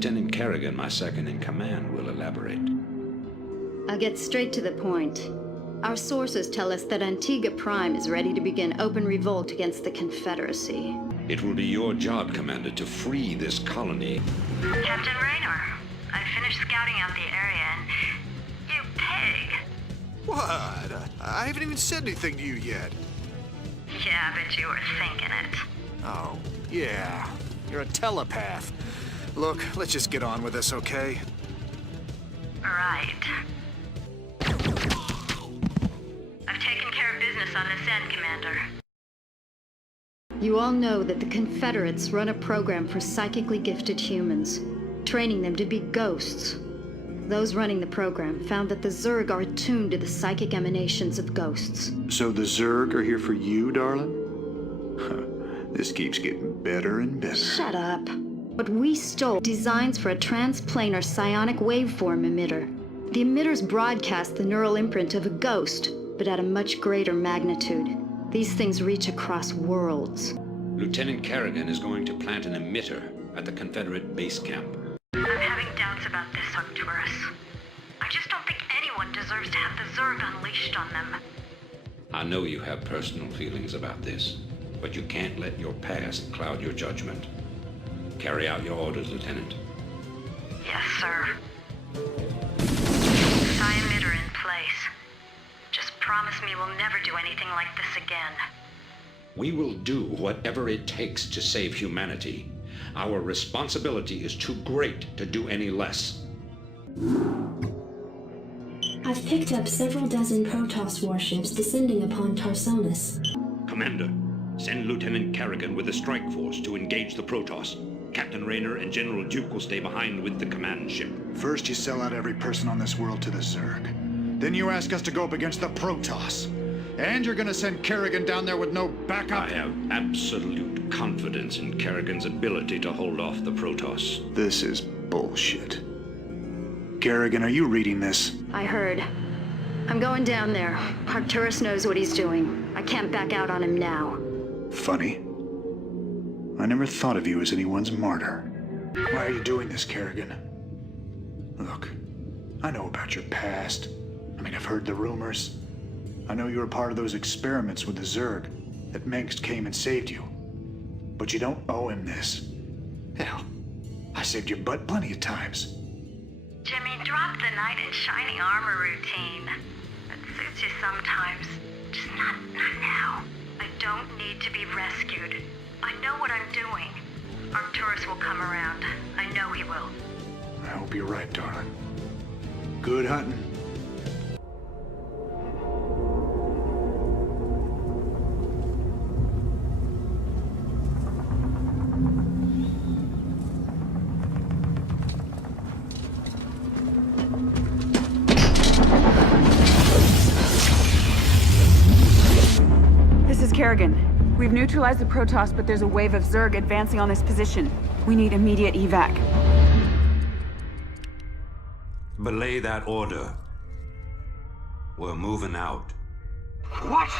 Lieutenant Kerrigan, my second in command, will elaborate. I'll get straight to the point. Our sources tell us that Antigua Prime is ready to begin open revolt against the Confederacy. It will be your job, Commander, to free this colony. Captain Raynor, I finished scouting out the area and... you pig. What? I haven't even said anything to you yet. Yeah, but you were thinking it. Oh, yeah. You're a telepath. Look, let's just get on with this, okay? Right. I've taken care of business on this end, Commander. You all know that the Confederates run a program for psychically gifted humans, training them to be ghosts. Those running the program found that the Zerg are attuned to the psychic emanations of ghosts. So the Zerg are here for you, darling? This keeps getting better and better. Shut up. What we stole designs for a transplanar psionic waveform emitter. The emitters broadcast the neural imprint of a ghost, but at a much greater magnitude. These things reach across worlds. Lieutenant Kerrigan is going to plant an emitter at the Confederate base camp. I'm having doubts about this, Arcturus. I just don't think anyone deserves to have the Zerg unleashed on them. I know you have personal feelings about this, but you can't let your past cloud your judgment. Carry out your orders, Lieutenant. Yes, sir. Psi emitter in place. Just promise me we'll never do anything like this again. We will do whatever it takes to save humanity. Our responsibility is too great to do any less. I've picked up several dozen Protoss warships descending upon Tarsonis. Commander, send Lieutenant Kerrigan with a strike force to engage the Protoss. Captain Raynor and General Duke will stay behind with the command ship. First you sell out every person on this world to the Zerg. Then you ask us to go up against the Protoss. And you're gonna send Kerrigan down there with no backup? I have absolute confidence in Kerrigan's ability to hold off the Protoss. This is bullshit. Kerrigan, are you reading this? I heard. I'm going down there. Arcturus knows what he's doing. I can't back out on him now. Funny. I never thought of you as anyone's martyr. Why are you doing this, Kerrigan? Look, I know about your past. I mean, I've heard the rumors. I know you were part of those experiments with the Zerg, that Mengsk came and saved you. But you don't owe him this. Hell, I saved your butt plenty of times. Jimmy, drop the knight in shining armor routine. That suits you sometimes. Just not now. I don't need to be rescued. I know what I'm doing. Arcturus will come around. I know he will. I hope you're right, darling. Good hunting. This is Kerrigan. We've neutralized the Protoss, but there's a wave of Zerg advancing on this position. We need immediate evac. Belay that order. We're moving out. What?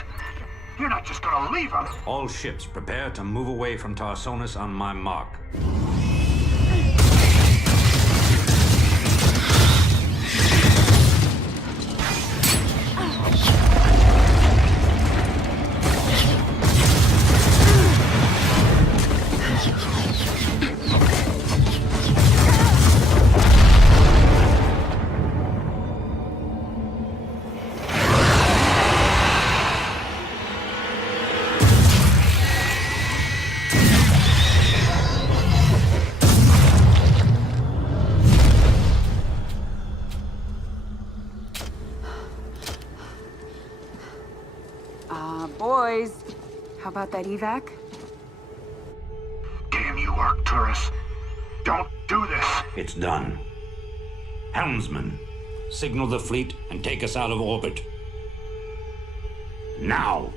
You're not just gonna leave us? All ships prepare to move away from Tarsonis on my mark. Boys, how about that evac? Damn you, Arcturus. Don't do this. It's done. Helmsman, signal the fleet and take us out of orbit. Now!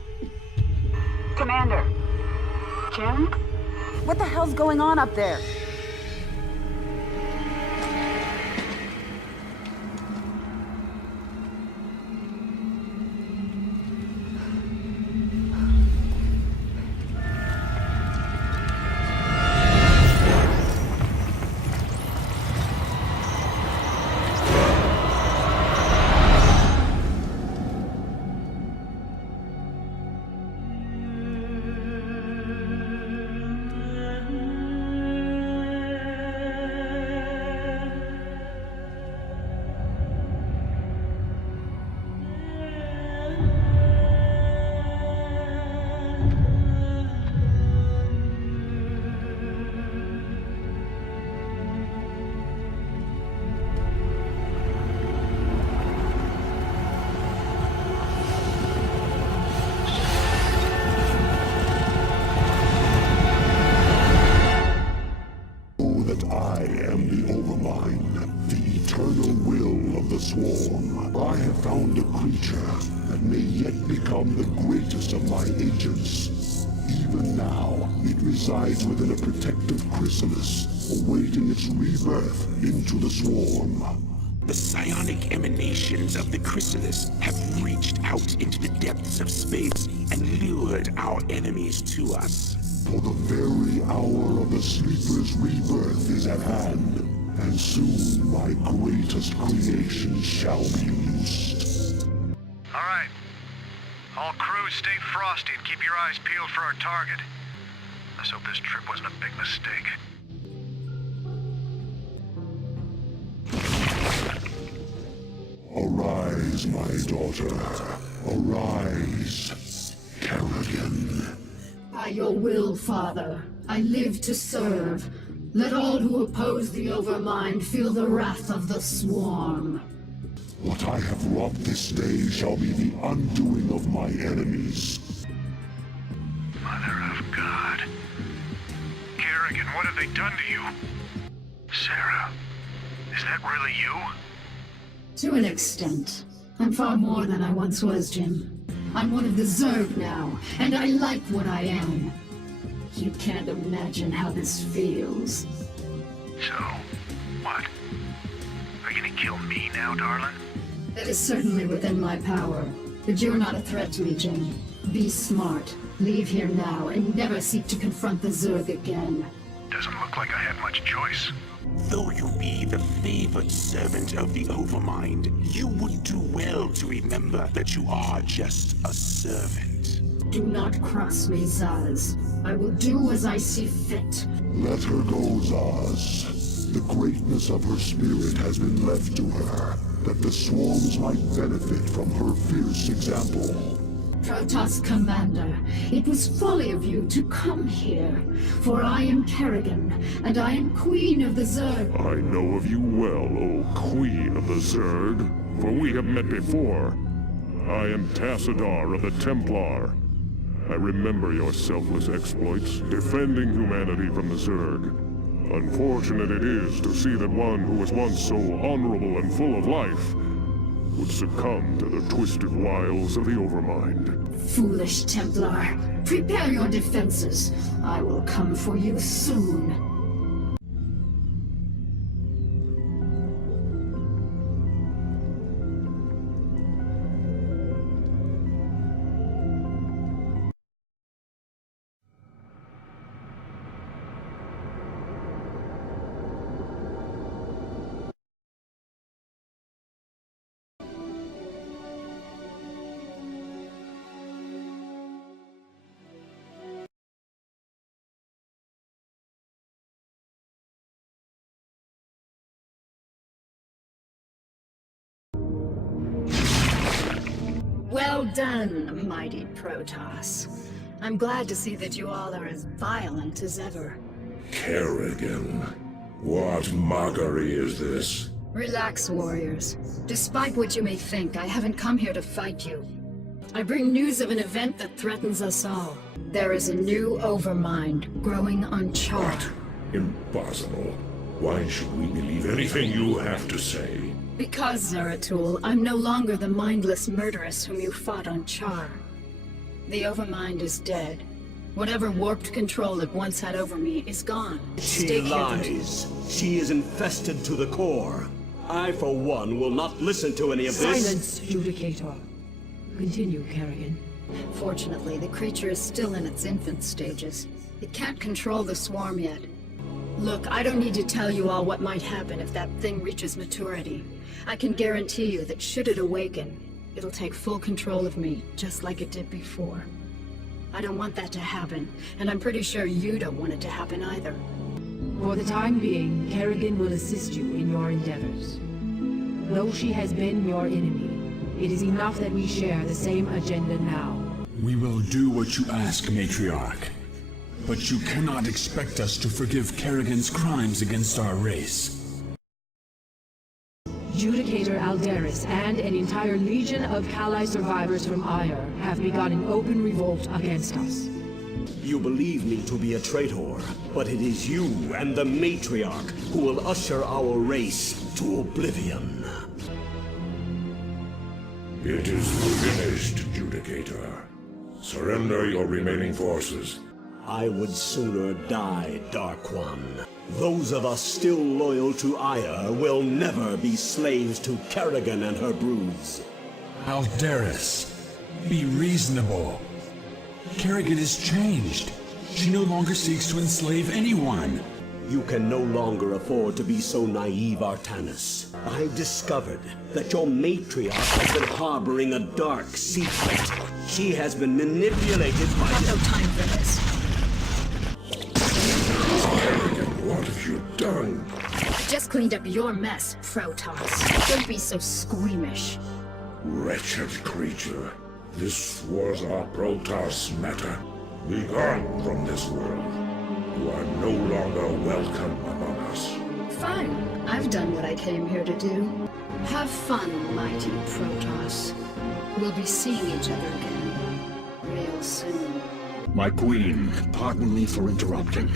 Commander. Jim? What the hell's going on up there? swarm, I have found a creature that may yet become the greatest of my agents. Even now, it resides within a protective chrysalis, awaiting its rebirth into the swarm. The psionic emanations of the chrysalis have reached out into the depths of space and lured our enemies to us. For the very hour of the Sleeper's rebirth is at hand, and soon my greatest creation shall be loosed. All right. All crews stay frosty and keep your eyes peeled for our target. Let's hope this trip wasn't a big mistake. Arise, my daughter. Arise, Kerrigan. By your will, Father, I live to serve. Let all who oppose the Overmind feel the wrath of the Swarm. What I have wrought this day shall be the undoing of my enemies. Mother of God. Kerrigan, what have they done to you? Sarah, is that really you? To an extent. I'm far more than I once was, Jim. I'm one of the Zerg now, and I like what I am. You can't imagine how this feels. So, what? Are you gonna kill me now, darling? That is certainly within my power. But you're not a threat to me, Jim. Be smart. Leave here now, and never seek to confront the Zerg again. Doesn't look like I had much choice. Though you be the favored servant of the Overmind, you would do well to remember that you are just a servant. Do not cross me, Zaz. I will do as I see fit. Let her go, Zaz. The greatness of her spirit has been left to her, that the swarms might benefit from her fierce example. Protoss Commander, it was folly of you to come here, for I am Kerrigan, and I am Queen of the Zerg. I know of you well, O Queen of the Zerg, for we have met before. I am Tassadar of the Templar. I remember your selfless exploits, defending humanity from the Zerg. Unfortunate it is to see that one who was once so honorable and full of life would succumb to the twisted wiles of the Overmind. Foolish Templar, prepare your defenses. I will come for you soon. Well done, mighty Protoss. I'm glad to see that you all are as violent as ever. Kerrigan, what mockery is this? Relax, warriors. Despite what you may think, I haven't come here to fight you. I bring news of an event that threatens us all. There is a new Overmind growing on Char. What? Impossible. Why should we believe anything you have to say? Because, Zeratul, I'm no longer the mindless murderess whom you fought on Char. The Overmind is dead. Whatever warped control it once had over me is gone. She lies. She is infested to the core. I, for one, will not listen to any of this. Silence, Judicator. Continue, Kerrigan. Fortunately, the creature is still in its infant stages. It can't control the swarm yet. Look, I don't need to tell you all what might happen if that thing reaches maturity. I can guarantee you that should it awaken, it'll take full control of me, just like it did before. I don't want that to happen, and I'm pretty sure you don't want it to happen either. For the time being, Kerrigan will assist you in your endeavors. Though she has been your enemy, it is enough that we share the same agenda now. We will do what you ask, Matriarch. But you cannot expect us to forgive Kerrigan's crimes against our race. Judicator Alderis and an entire legion of Kali survivors from Ire have begun an open revolt against us. You believe me to be a traitor, but it is you and the Matriarch who will usher our race to oblivion. It is finished, Judicator. Surrender your remaining forces. I would sooner die, Dark One. Those of us still loyal to Aya will never be slaves to Kerrigan and her broods. Aldaris, be reasonable. Kerrigan has changed. She no longer seeks to enslave anyone. You can no longer afford to be so naive, Artanis. I've discovered that your matriarch has been harboring a dark secret. She has been manipulated by... I've no time for this. Kerrigan, what have you done? I just cleaned up your mess, Protoss. Don't be so squeamish. Wretched creature. This was our Protoss matter. Be gone from this world. You are no longer welcome among us. Fine. I've done what I came here to do. Have fun, mighty Protoss. We'll be seeing each other again real soon. My queen, pardon me for interrupting,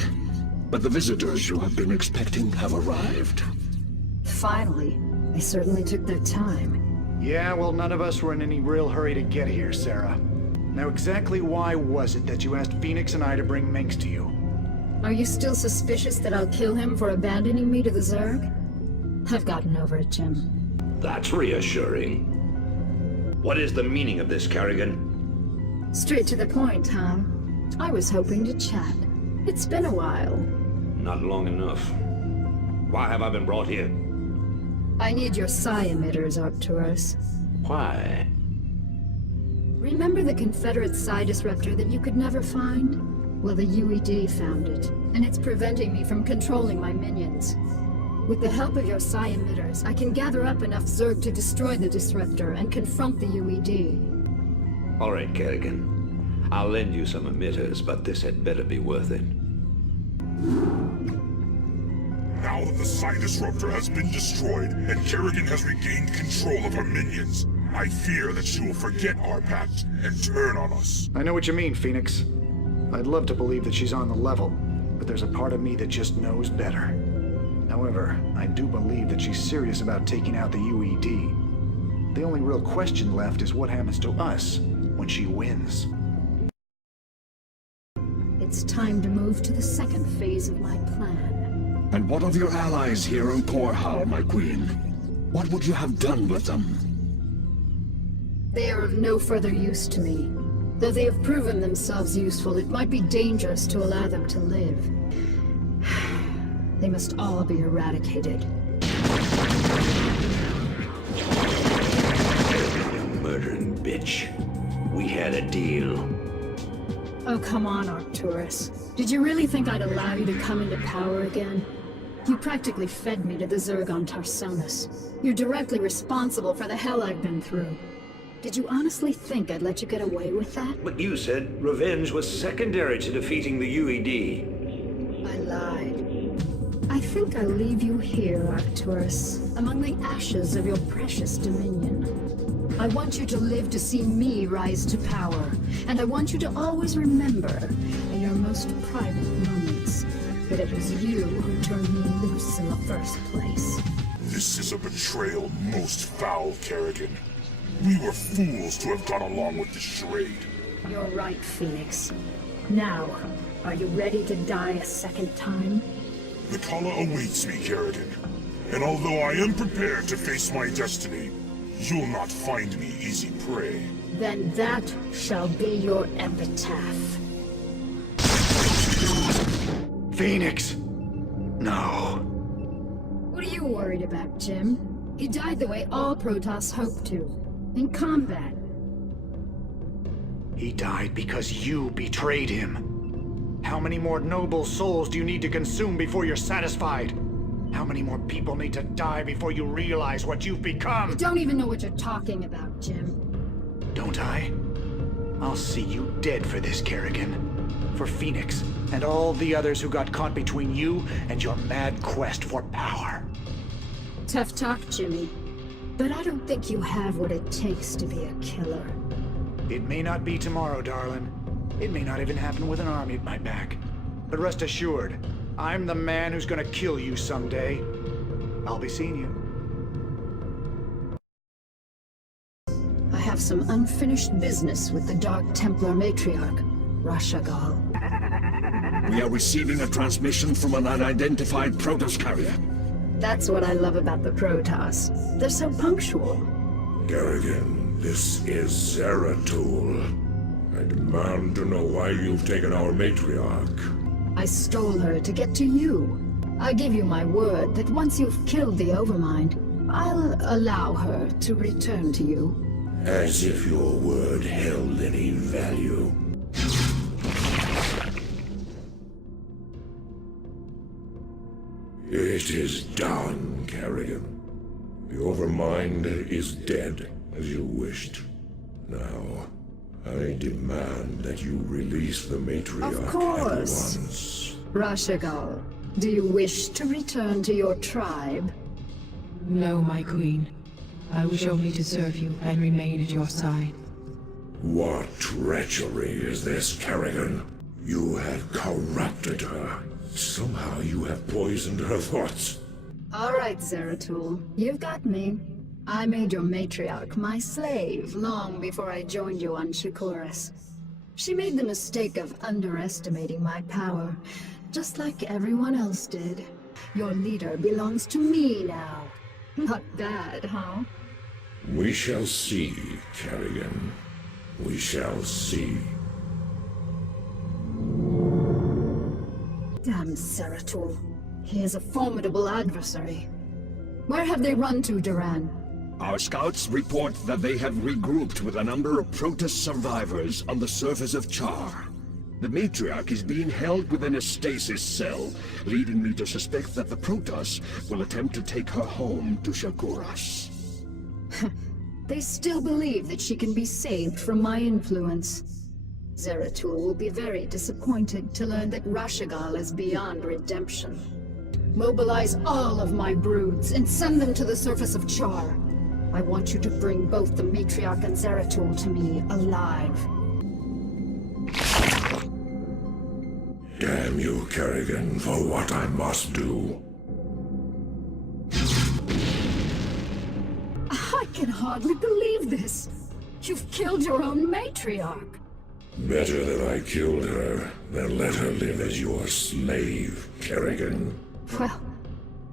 but the visitors you have been expecting have arrived. Finally. They certainly took their time. Yeah, well, none of us were in any real hurry to get here, Sarah. Now, exactly why was it that you asked Phoenix and I to bring Minx to you? Are you still suspicious that I'll kill him for abandoning me to the Zerg? I've gotten over it, Jim. That's reassuring. What is the meaning of this, Kerrigan? Straight to the point, huh? I was hoping to chat. It's been a while. Not long enough. Why have I been brought here? I need your psi emitters, Arcturus. Why? Remember the Confederate psi disruptor that you could never find? Well, the UED found it, and it's preventing me from controlling my minions. With the help of your psi emitters, I can gather up enough Zerg to destroy the disruptor and confront the UED. All right, Kerrigan. I'll lend you some emitters, but this had better be worth it. Now that the Psi Disruptor has been destroyed and Kerrigan has regained control of her minions, I fear that she will forget our pact and turn on us. I know what you mean, Phoenix. I'd love to believe that she's on the level, but there's a part of me that just knows better. However, I do believe that she's serious about taking out the UED. The only real question left is what happens to us when she wins. It's time to move to the second phase of my plan. And what of your allies here on Korhal, my queen? What would you have done with them? They are of no further use to me. Though they have proven themselves useful, it might be dangerous to allow them to live. They must all be eradicated. Murdering bitch. We had a deal. Oh, come on, Arcturus. Did you really think I'd allow you to come into power again? You practically fed me to the Zerg on Tarsonis. You're directly responsible for the hell I've been through. Did you honestly think I'd let you get away with that? But you said revenge was secondary to defeating the UED. I lied. I think I'll leave you here, Arcturus, among the ashes of your precious dominion. I want you to live to see me rise to power, and I want you to always remember, in your most private moments, that it was you who turned me loose in the first place. This is a betrayal most foul, Kerrigan. We were fools to have gone along with this charade. You're right, Phoenix. Now, are you ready to die a second time? The Kala awaits me, Kerrigan. And although I am prepared to face my destiny, you'll not find me easy prey. Then that shall be your epitaph. Phoenix! No. What are you worried about, Jim? He died the way all Protoss hoped to. In combat. He died because you betrayed him. How many more noble souls do you need to consume before you're satisfied? How many more people need to die before you realize what you've become? You don't even know what you're talking about, Jim. Don't I? I'll see you dead for this, Kerrigan. For Phoenix, and all the others who got caught between you and your mad quest for power. Tough talk, Jimmy. But I don't think you have what it takes to be a killer. It may not be tomorrow, darling. It may not even happen with an army at my back. But rest assured, I'm the man who's gonna kill you someday. I'll be seeing you. I have some unfinished business with the Dark Templar matriarch, Rashagal. We are receiving a transmission from an unidentified Protoss carrier. That's what I love about the Protoss. They're so punctual. Kerrigan, this is Zeratul. I demand to know why you've taken our matriarch. I stole her to get to you. I give you my word that once you've killed the Overmind, I'll allow her to return to you. As if your word held any value. It is done, Kerrigan. The Overmind is dead, as you wished. Now, I demand that you release the matriarch Of at course. once. Rashagal, do you wish to return to your tribe? No, my queen. I wish only to serve you and remain at your side. What treachery is this, Kerrigan? You have corrupted her. Somehow you have poisoned her thoughts. All right, Zeratul, you've got me. I made your matriarch my slave long before I joined you on Shakuras. She made the mistake of underestimating my power, just like everyone else did. Your leader belongs to me now. Not bad, huh? We shall see, Kerrigan. We shall see. Damn Zeratul. He is a formidable adversary. Where have they run to, Duran? Our scouts report that they have regrouped with a number of Protoss survivors on the surface of Char. The matriarch is being held within a stasis cell, leading me to suspect that the Protoss will attempt to take her home to Shakuras. They still believe that she can be saved from my influence. Zeratul will be very disappointed to learn that Rashagal is beyond redemption. Mobilize all of my broods and send them to the surface of Char. I want you to bring both the matriarch and Zeratul to me alive. Damn you, Kerrigan, for what I must do. I can hardly believe this. You've killed your own matriarch. Better that I killed her than let her live as your slave, Kerrigan. Well,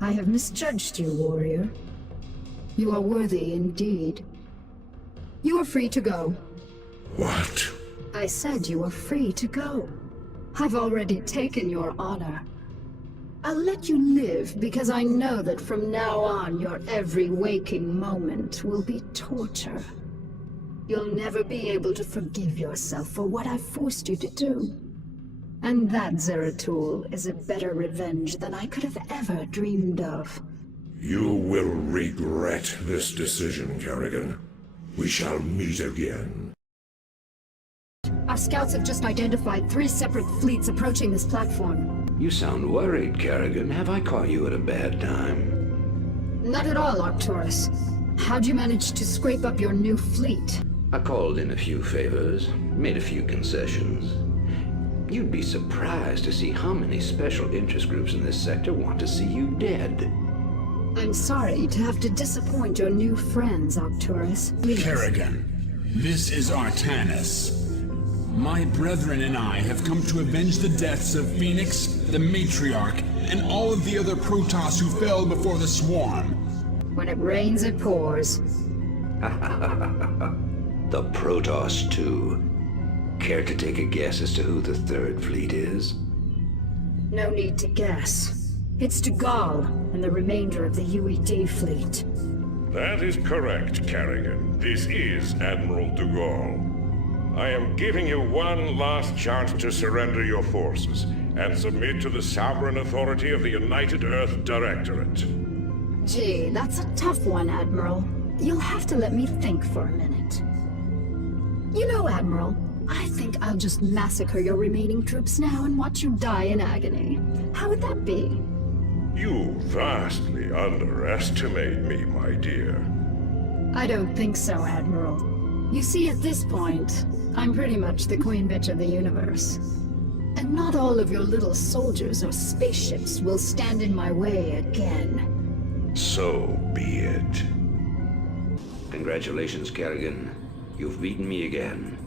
I have misjudged you, warrior. You are worthy indeed. You are free to go. What? I said you are free to go. I've already taken your honor. I'll let you live because I know that from now on your every waking moment will be torture. You'll never be able to forgive yourself for what I've forced you to do. And that, Zeratul, is a better revenge than I could have ever dreamed of. You will regret this decision, Kerrigan. We shall meet again. Our scouts have just identified 3 separate fleets approaching this platform. You sound worried, Kerrigan. Have I caught you at a bad time? Not at all, Arcturus. How'd you manage to scrape up your new fleet? I called in a few favors, made a few concessions. You'd be surprised to see how many special interest groups in this sector want to see you dead. I'm sorry to have to disappoint your new friends, Arcturus. Please. Kerrigan, this is Artanis. My brethren and I have come to avenge the deaths of Phoenix, the Matriarch, and all of the other Protoss who fell before the swarm. When it rains, it pours. The Protoss, too. Care to take a guess as to who the third fleet is? No need to guess. It's Dougan and the remainder of the UED fleet. That is correct, Kerrigan. This is Admiral Dougan. I am giving you one last chance to surrender your forces and submit to the sovereign authority of the United Earth Directorate. Gee, that's a tough one, Admiral. You'll have to let me think for a minute. You know, Admiral, I think I'll just massacre your remaining troops now and watch you die in agony. How would that be? You vastly underestimate me, my dear. I don't think so, Admiral. You see, at this point, I'm pretty much the queen bitch of the universe. And not all of your little soldiers or spaceships will stand in my way again. So be it. Congratulations, Kerrigan. You've beaten me again.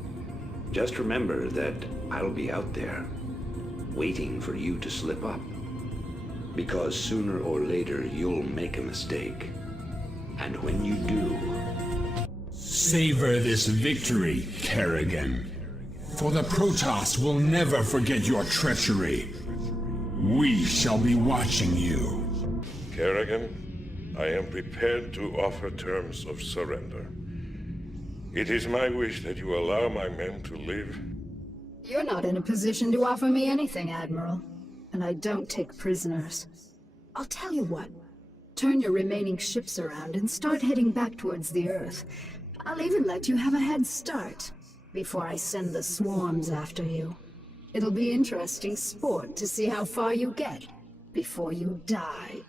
Just remember that I'll be out there, waiting for you to slip up. Because sooner or later, you'll make a mistake. And when you do... Savor this victory, Kerrigan. For the Protoss will never forget your treachery. We shall be watching you. Kerrigan, I am prepared to offer terms of surrender. It is my wish that you allow my men to live. You're not in a position to offer me anything, Admiral. And I don't take prisoners. I'll tell you what. Turn your remaining ships around and start heading back towards the Earth. I'll even let you have a head start before I send the swarms after you. It'll be interesting sport to see how far you get before you die.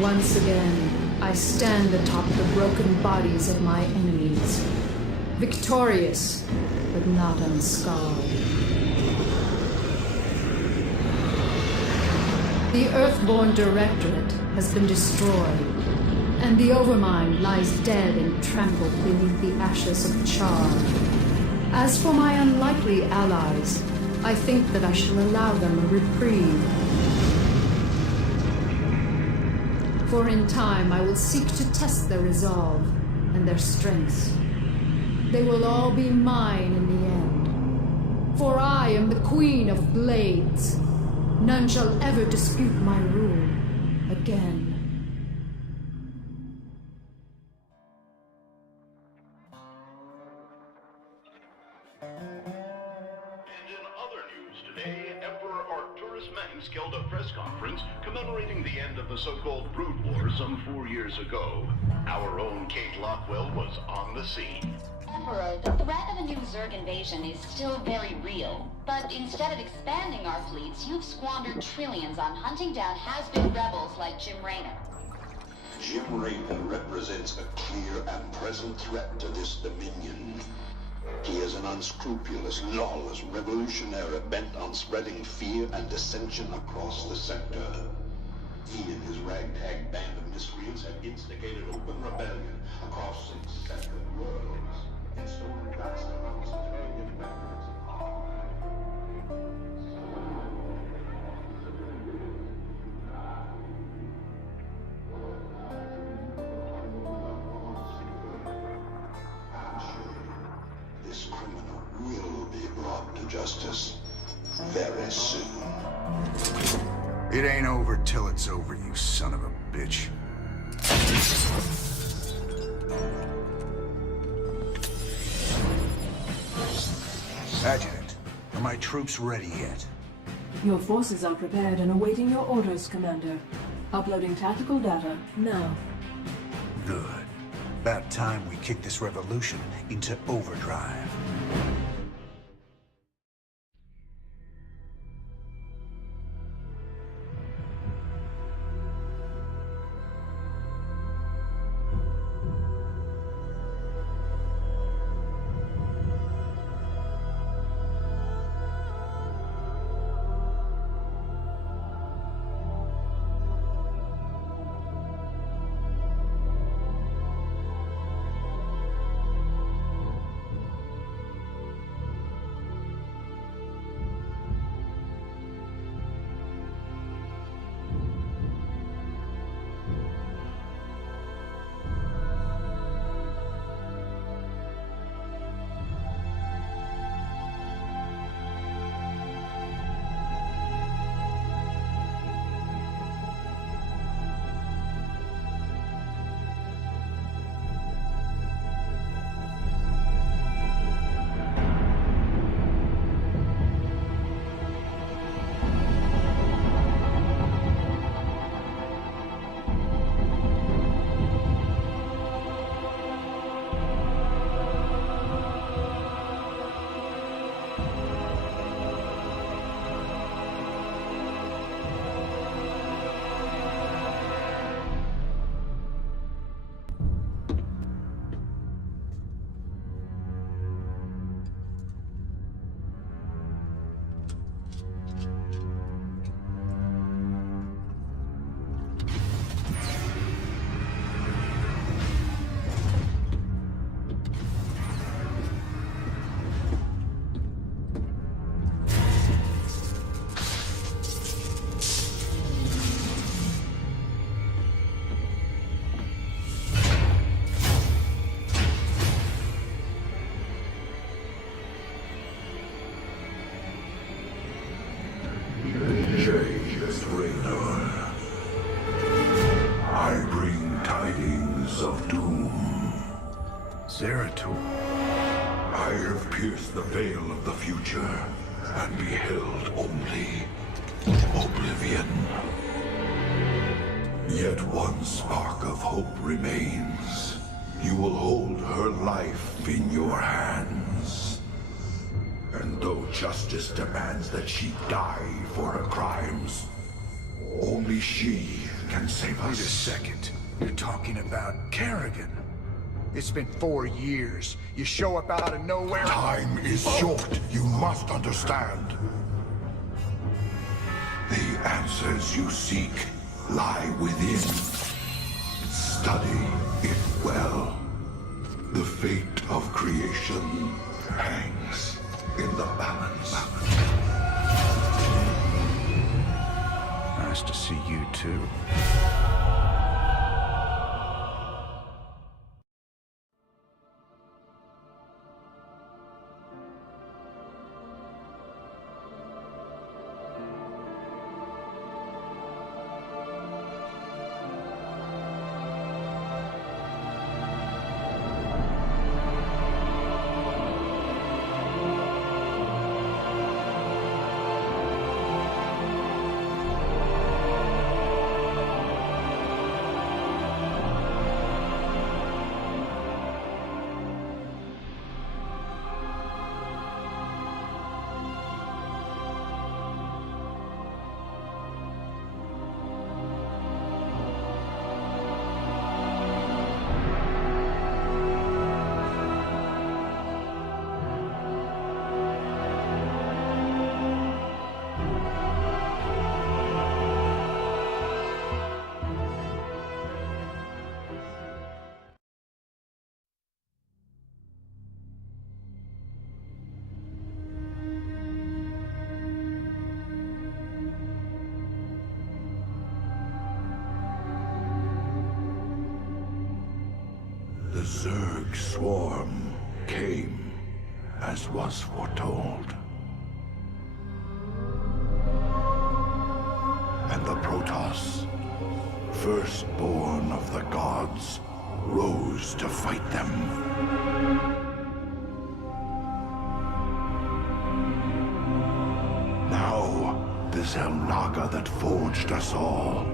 Once again, I stand atop the broken bodies of my enemies. Victorious, but not unscarred. The Earthborn Directorate has been destroyed, and the Overmind lies dead and trampled beneath the ashes of Char. As for my unlikely allies, I think that I shall allow them a reprieve. For in time I will seek to test their resolve and their strengths. They will all be mine in the end. For I am the Queen of Blades. None shall ever dispute my rule again. Held a press conference commemorating the end of the so-called Brood War some 4 years ago. Our own Kate Lockwell was on the scene. Emperor, the threat of a new Zerg invasion is still very real. But instead of expanding our fleets, you've squandered trillions on hunting down has-been rebels like Jim Raynor. Jim Raynor represents a clear and present threat to this Dominion. He is an unscrupulous, lawless revolutionary bent on spreading fear and dissension across the sector. He and his ragtag band of miscreants have instigated open rebellion across 6 separate worlds and stolen vast amounts of civilian records and archives. This criminal will be brought to justice very soon. It ain't over till it's over, you son of a bitch. Adjutant, are my troops ready yet? Your forces are prepared and awaiting your orders, Commander. Uploading tactical data now. Good. About time we kick this revolution into overdrive. Zeratul. I have pierced the veil of the future and beheld only oblivion. Yet one spark of hope remains. You will hold her life in your hands. And though justice demands that she die for her crimes, only she can save us. Wait a second. You're talking about Kerrigan. It's been 4 years. You show up out of nowhere. Time is short. You must understand. The answers you seek lie within. Study it well. The fate of creation hangs in the balance. Nice to see you too. The Zerg swarm came as was foretold. And the Protoss, firstborn of the gods, rose to fight them. Now, the Xel'Naga that forged us all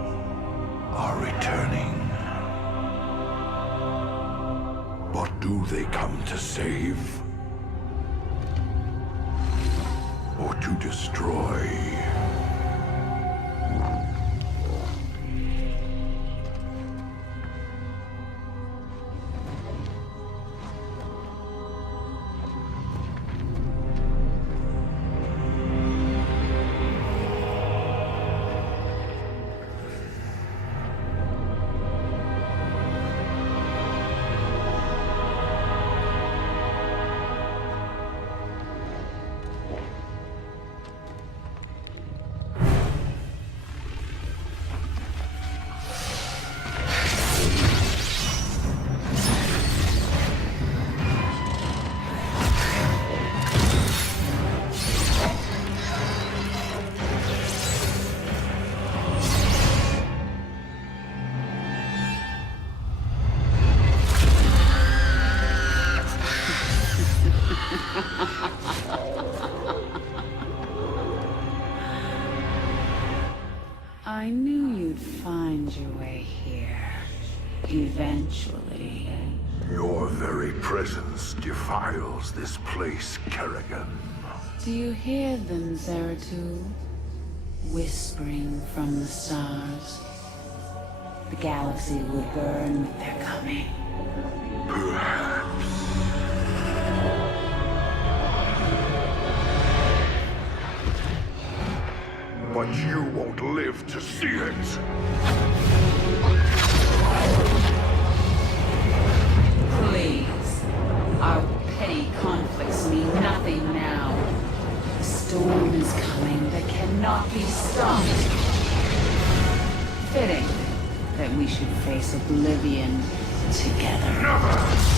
are returning. What do they come to save? Or to destroy? I knew you'd find your way here. Eventually. Your very presence defiles this place, Kerrigan. Do you hear them, Zeratul? Whispering from the stars. The galaxy will burn with their coming. Perhaps. But you won't live to see it. Please. Our petty conflicts mean nothing now. The storm is coming that cannot be stopped. Fitting that we should face oblivion together. Never!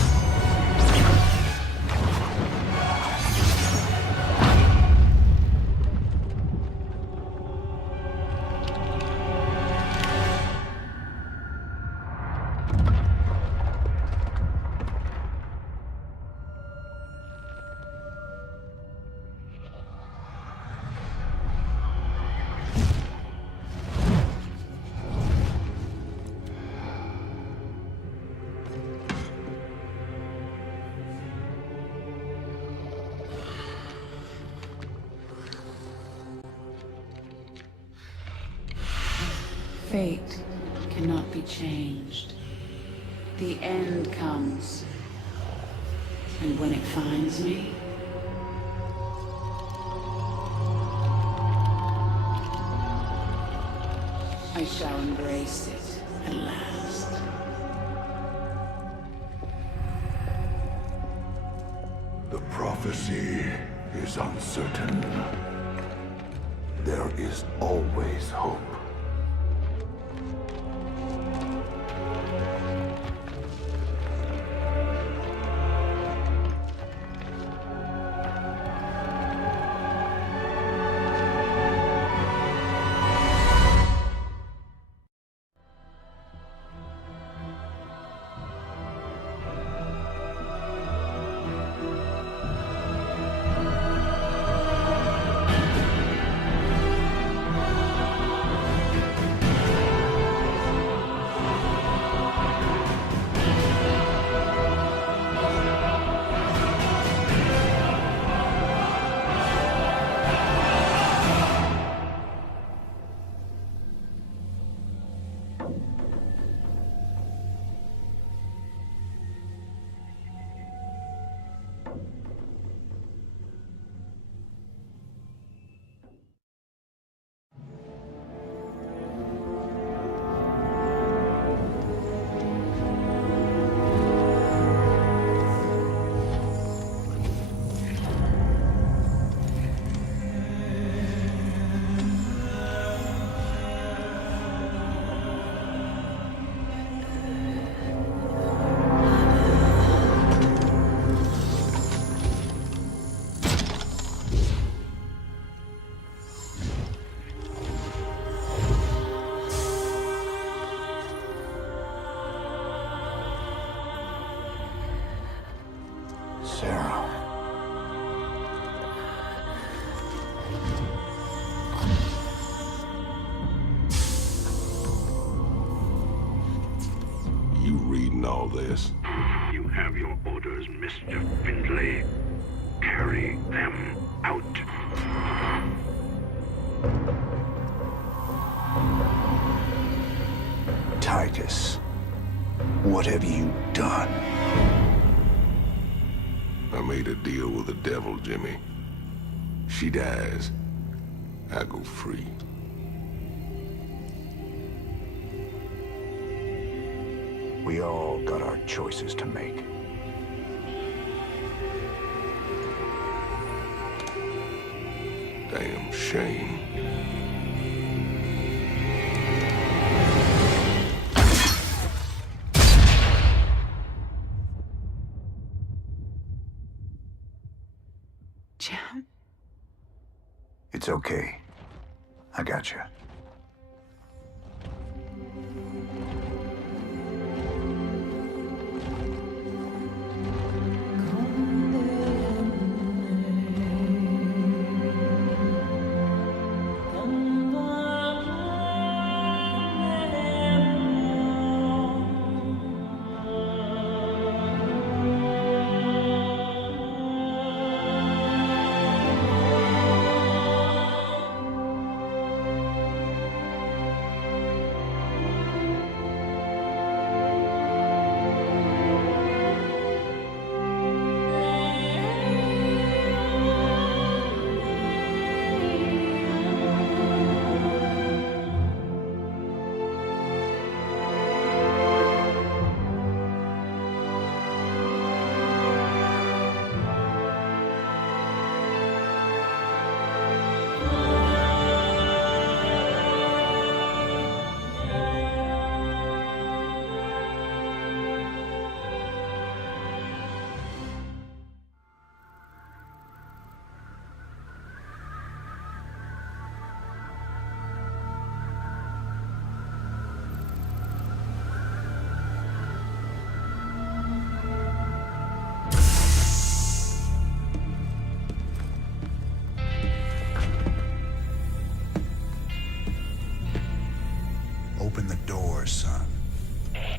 fate cannot be changed. The end comes. And when it finds me, I shall embrace it at last. The prophecy is uncertain. There is always hope. All this. You have your orders, Mr. Findlay. Carry them out. Titus, what have you done? I made a deal with the devil, Jimmy. She dies, I go free. We all got our choices to make. Damn shame. Jim? It's okay. I got you. Open the door, son.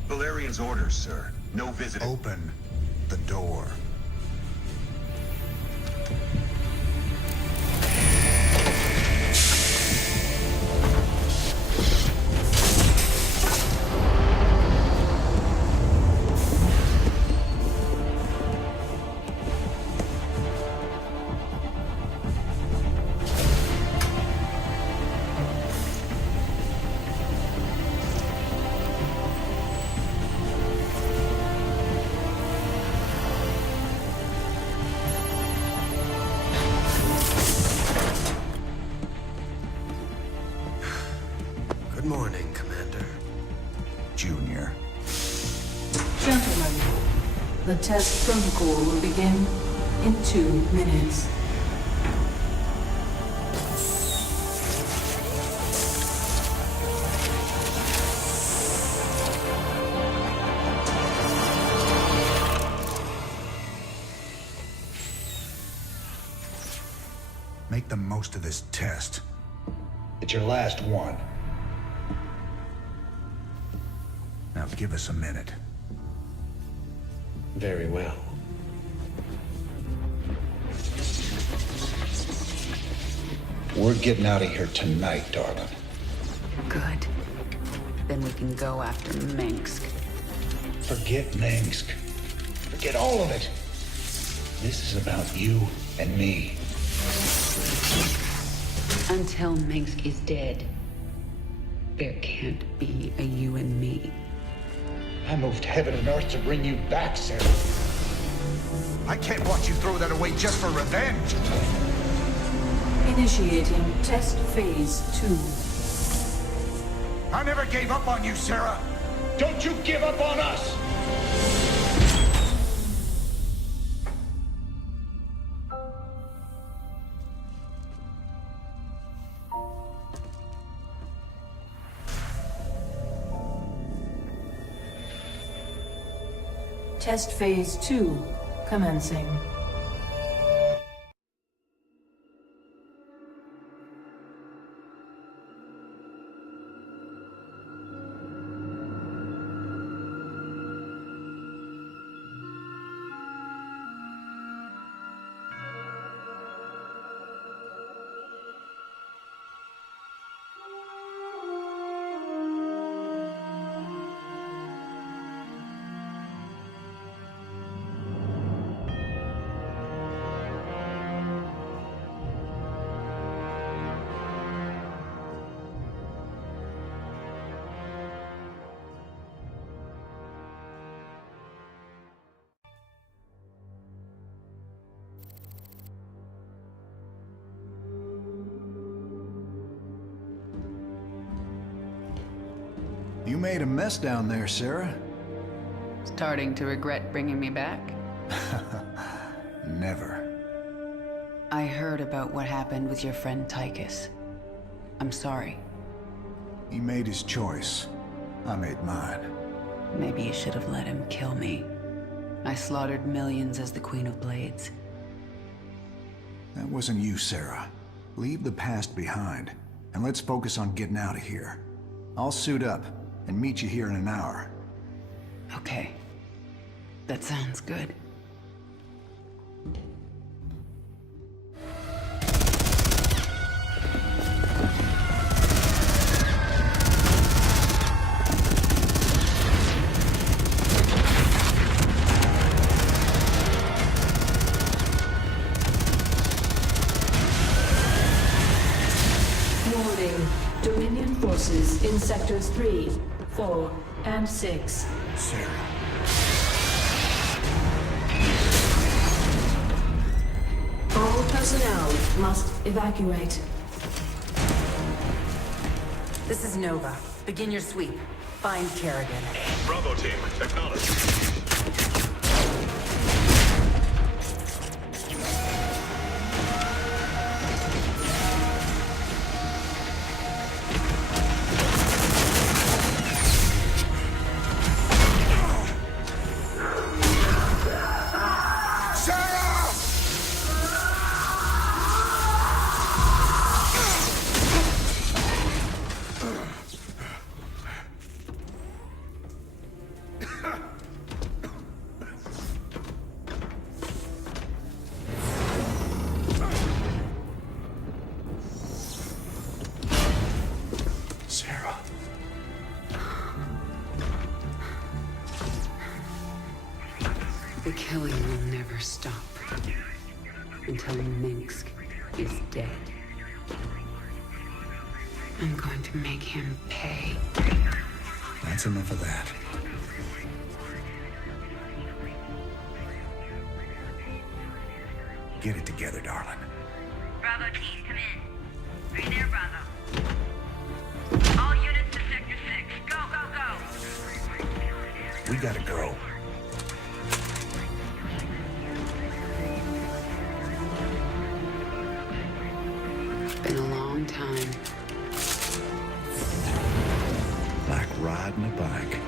Valerian's orders, sir. No visiting. Open the door. Junior. Gentlemen, the test protocol will begin in 2 minutes. Make the most of this test. It's your last one. Now give us a minute. Very well. We're getting out of here tonight, darling. Good. Then we can go after Minsk. Forget Minsk. Forget all of it. This is about you and me. Until Minsk is dead, there can't be a you and me. I moved heaven and earth to bring you back, Sarah. I can't watch you throw that away just for revenge. Initiating test phase 2. I never gave up on you, Sarah. Don't you give up on us. Test phase 2 commencing. You made a mess down there, Sarah. Starting to regret bringing me back? Never. I heard about what happened with your friend Tychus. I'm sorry. He made his choice. I made mine. Maybe you should have let him kill me. I slaughtered millions as the Queen of Blades. That wasn't you, Sarah. Leave the past behind, and let's focus on getting out of here. I'll suit up and meet you here in an hour. Okay. That sounds good. Warning. Dominion forces in sectors 3, 4, and 6. Sarah. All personnel must evacuate. This is Nova. Begin your sweep. Find Kerrigan. Bravo team, acknowledge. Sarah. The killing will never stop until Minsk is dead. I'm going to make him pay. That's enough of that. Get it together, darling. Bravo team, come in. Are you there, Bravo? All units to Sector 6. Go, go, go! We gotta go. Been a long time. Like riding a bike.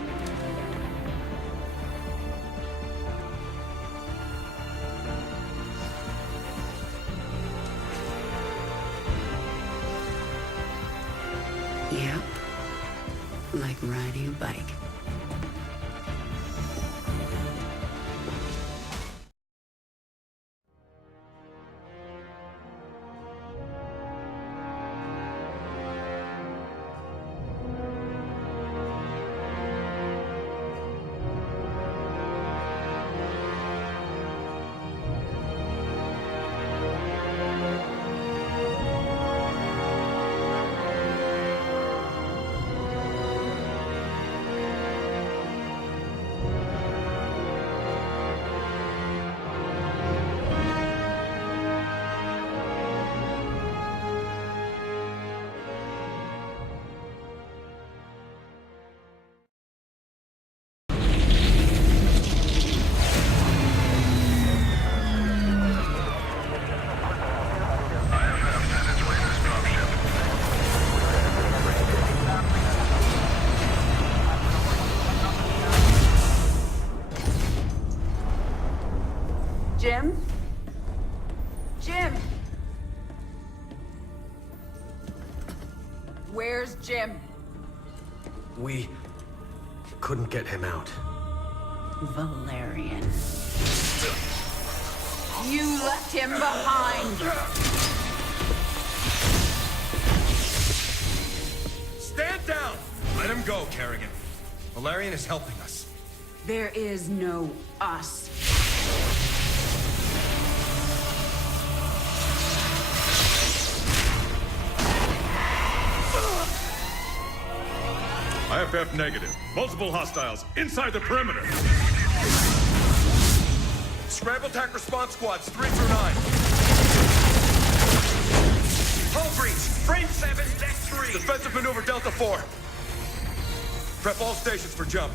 Yep. Like riding a bike. Jim? Jim! Where's Jim? We couldn't get him out. Valerian. You left him behind! Stand down! Let him go, Kerrigan. Valerian is helping us. There is no us. IFF negative. Multiple hostiles inside the perimeter. Scramble attack response squads 3 through 9. Hull breach. Frame 7, deck 3. Defensive maneuver Delta 4. Prep all stations for jump.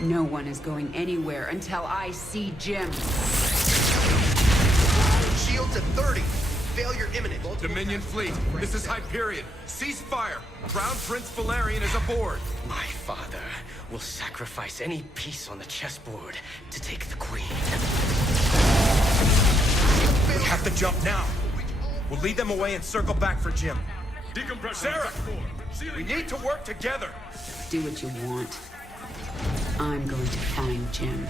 No one is going anywhere until I see Jim. Shields at 30. Failure imminent. Dominion fleet, this is Hyperion. Cease fire. Crown Prince Valerian is aboard. My father will sacrifice any piece on the chessboard to take the queen. We have to jump now. We'll lead them away and circle back for Jim. Decompression. Sarah, we need to work together. Do what you want. I'm going to find Jim.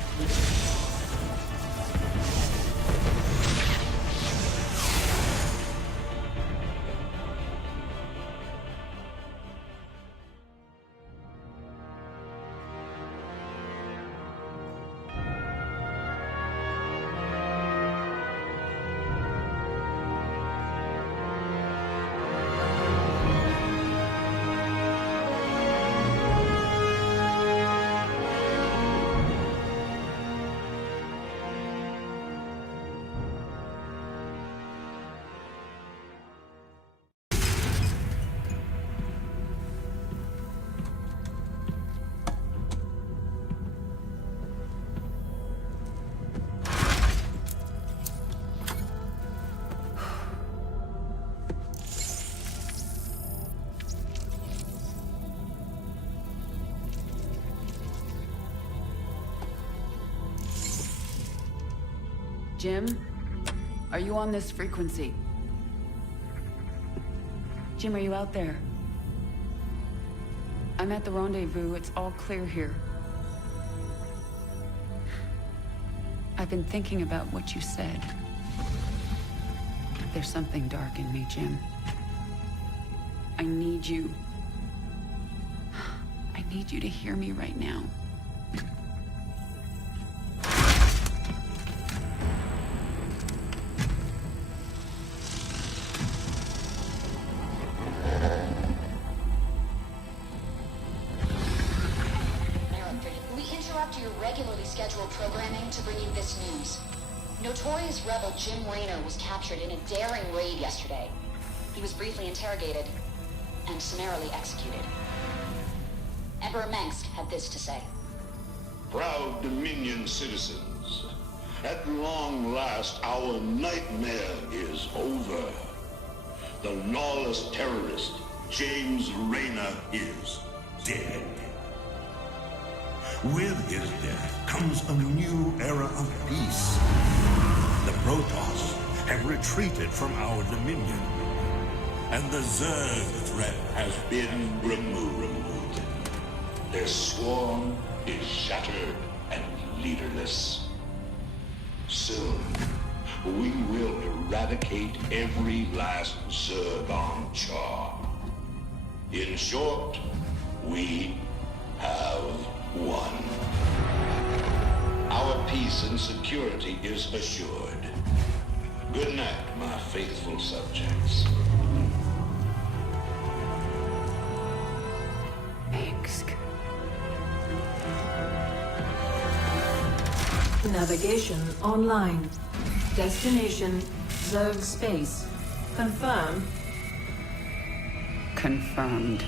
Jim? Are you on this frequency? Jim, are you out there? I'm at the rendezvous. It's all clear here. I've been thinking about what you said. There's something dark in me, Jim. I need you. I need you to hear me right now. Notorious rebel Jim Raynor was captured in a daring raid yesterday. He was briefly interrogated and summarily executed. Emperor Mengsk had this to say. Proud Dominion citizens, at long last our nightmare is over. The lawless terrorist, James Raynor, is dead. With his death comes a new era of peace. The Protoss have retreated from our dominion, and the Zerg threat has been removed. Their swarm is shattered and leaderless. Soon, we will eradicate every last Zerg on Char. In short, we have won. Our peace and security is assured. Good night, my faithful subjects. Mengsk. Navigation online. Destination, Zerg space. Confirm. Confirmed.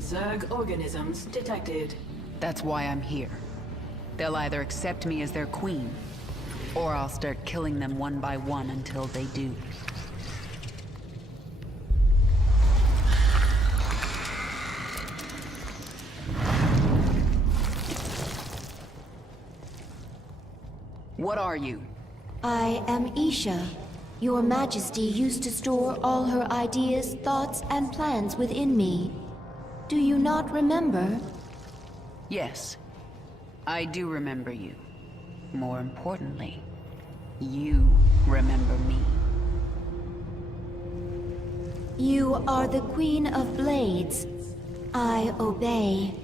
Zerg organisms detected. That's why I'm here. They'll either accept me as their queen, or I'll start killing them one by one until they do. What are you? I am Isha. Your Majesty used to store all her ideas, thoughts, and plans within me. Do you not remember? Yes, I do remember you. More importantly, you remember me. You are the Queen of Blades. I obey.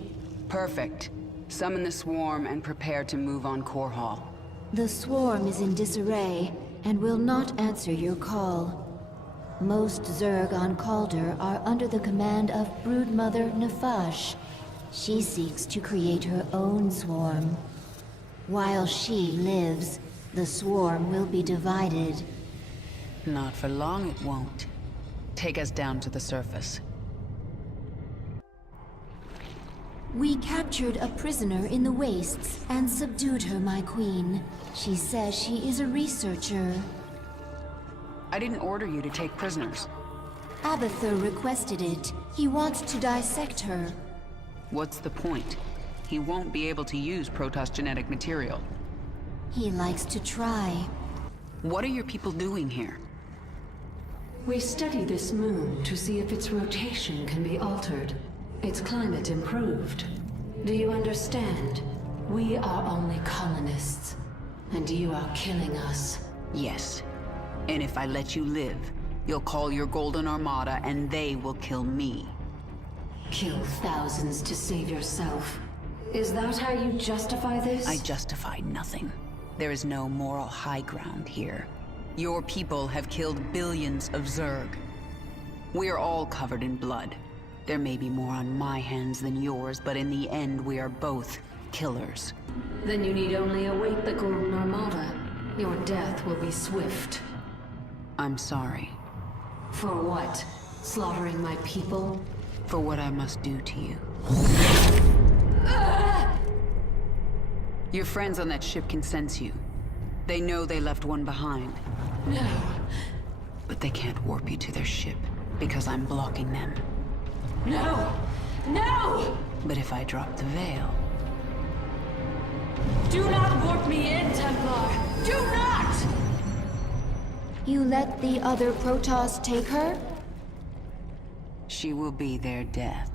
Perfect. Summon the swarm and prepare to move on Core Hall. The swarm is in disarray and will not answer your call. Most Zerg on Calder are under the command of Broodmother Nefash. She seeks to create her own swarm. While she lives, the swarm will be divided. Not for long it won't. Take us down to the surface. We captured a prisoner in the wastes and subdued her, my queen. She says she is a researcher. I didn't order you to take prisoners. Abathur requested it. He wants to dissect her. What's the point? He won't be able to use Protoss genetic material. He likes to try. What are your people doing here? We study this moon to see if its rotation can be altered, its climate improved. Do you understand? We are only colonists, and you are killing us. Yes. And if I let you live, you'll call your Golden Armada and they will kill me. Kill thousands to save yourself. Is that how you justify this? I justify nothing. There is no moral high ground here. Your people have killed billions of Zerg. We are all covered in blood. There may be more on my hands than yours, but in the end we are both killers. Then you need only await the Golden Armada. Your death will be swift. I'm sorry. For what? Slaughtering my people? For what I must do to you. Your friends on that ship can sense you. They know they left one behind. No. But they can't warp you to their ship, because I'm blocking them. No! No! But if I drop the veil... Do not warp me in, Templar! Do not! You let the other Protoss take her? She will be their death.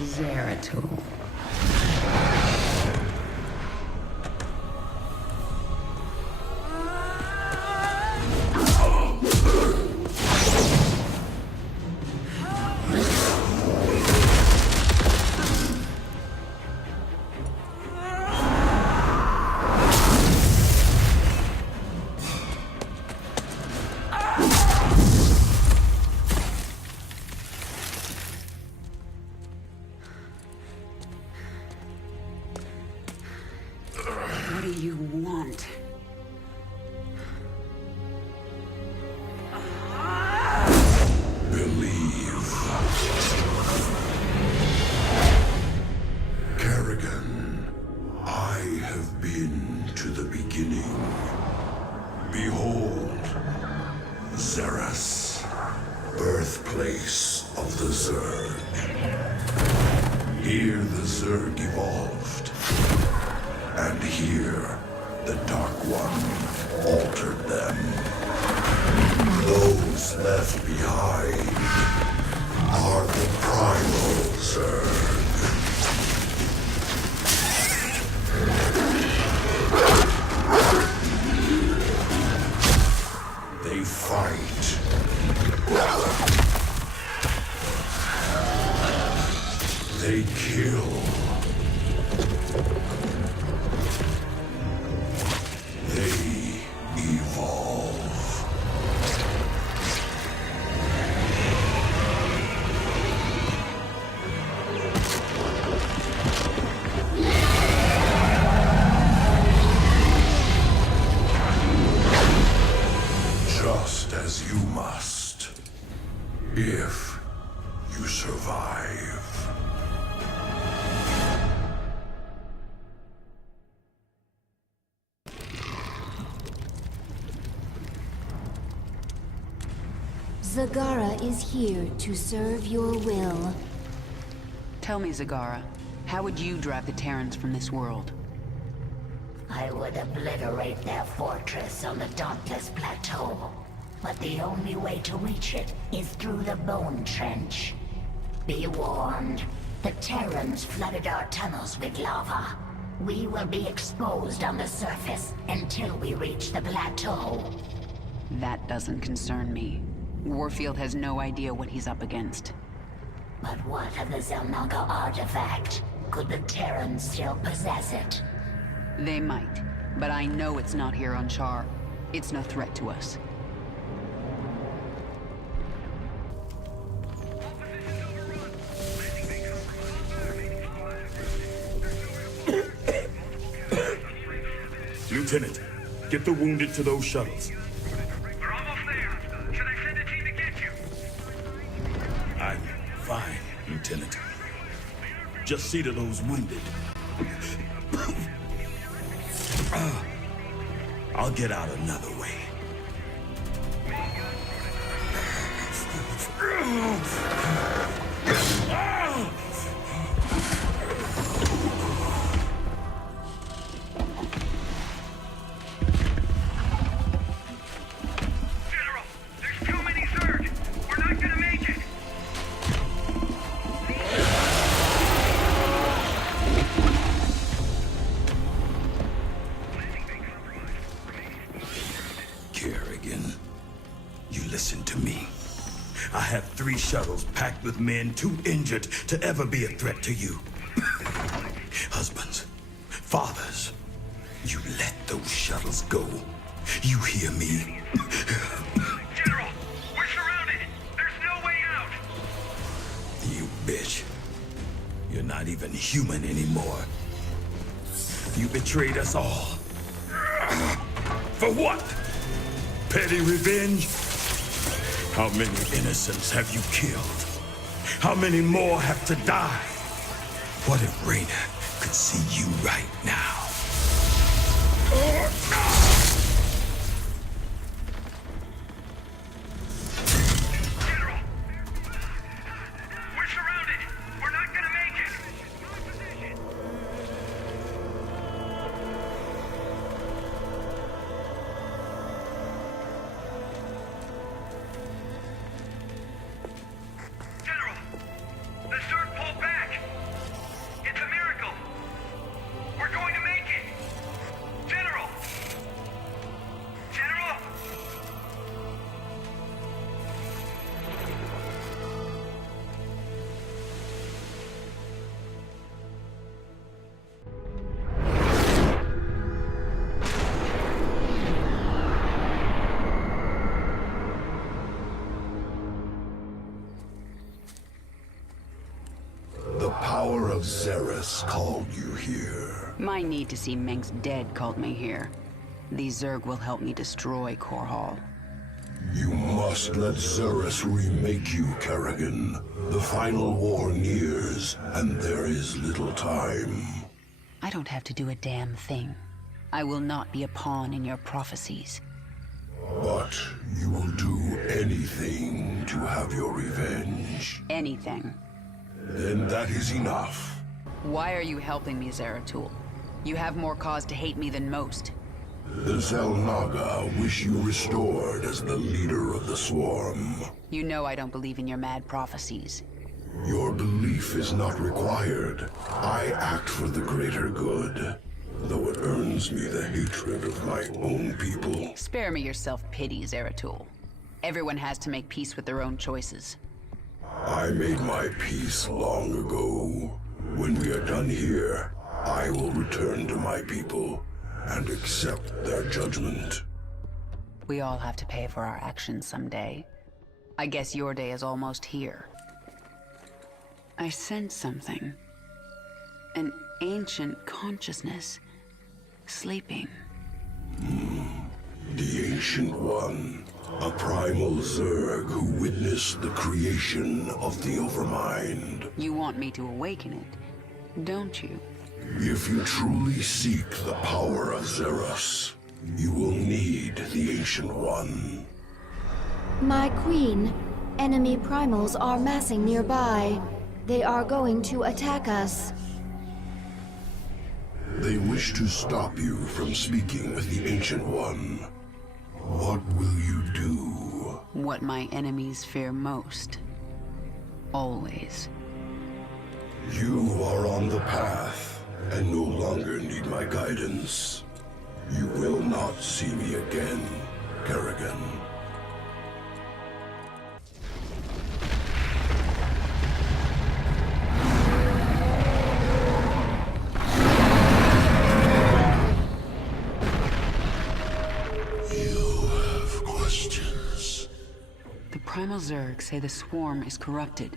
Zeratul. What do you want? Believe. Kerrigan, I have been to the beginning. Behold, Xeras, birthplace of the Zerg. Here the Zerg evolved. And here, the Dark One altered them. Those left behind are the Primal Zerg. They fight. They kill. They evolve. Just as you must, if you survive. Zagara is here to serve your will. Tell me, Zagara, how would you drive the Terrans from this world? I would obliterate their fortress on the Dauntless Plateau. But the only way to reach it is through the Bone Trench. Be warned, the Terrans flooded our tunnels with lava. We will be exposed on the surface until we reach the plateau. That doesn't concern me. Warfield has no idea what he's up against. But what of the Zelnaga artifact? Could the Terrans still possess it? They might, but I know it's not here on Char. It's no threat to us. Lieutenant, get the wounded to those shuttles. We're almost there. Should I send a team to get you? I'm fine, Lieutenant. Just see to those wounded. I'll get out another way. General, there's too many Zerg. We're not gonna make it. Kerrigan, you listen to me. I have 3 shuttles packed with men too injured to ever be a threat to you. Husbands, fathers, you let those shuttles go. You hear me? General, we're surrounded. There's no way out. You bitch. You're not even human anymore. You betrayed us all. For what? Petty revenge? How many innocents have you killed? How many more have to die? What if Raynor could see you right now? Zerus called you here. My need to see Mengsk dead called me here. These Zerg will help me destroy Core Hall. You must let Zerus remake you, Kerrigan. The final war nears, and there is little time. I don't have to do a damn thing. I will not be a pawn in your prophecies. But you will do anything to have your revenge. Anything. Then that is enough. Why are you helping me, Zeratul? You have more cause to hate me than most. The Xel'Naga wish you restored as the leader of the Swarm. You know I don't believe in your mad prophecies. Your belief is not required. I act for the greater good, though it earns me the hatred of my own people. Spare me your self-pity, Zeratul. Everyone has to make peace with their own choices. I made my peace long ago. When we are done here, I will return to my people and accept their judgment. We all have to pay for our actions someday. I guess your day is almost here. I sense something. An ancient consciousness. Sleeping. The Ancient One. A primal Zerg who witnessed the creation of the Overmind. You want me to awaken it, don't you? If you truly seek the power of Zerus, you will need the Ancient One. My queen, enemy primals are massing nearby. They are going to attack us. They wish to stop you from speaking with the Ancient One. What will you do? What my enemies fear most. Always. You are on the path, and no longer need my guidance. You will not see me again, Kerrigan. Primal Zerg say the Swarm is corrupted.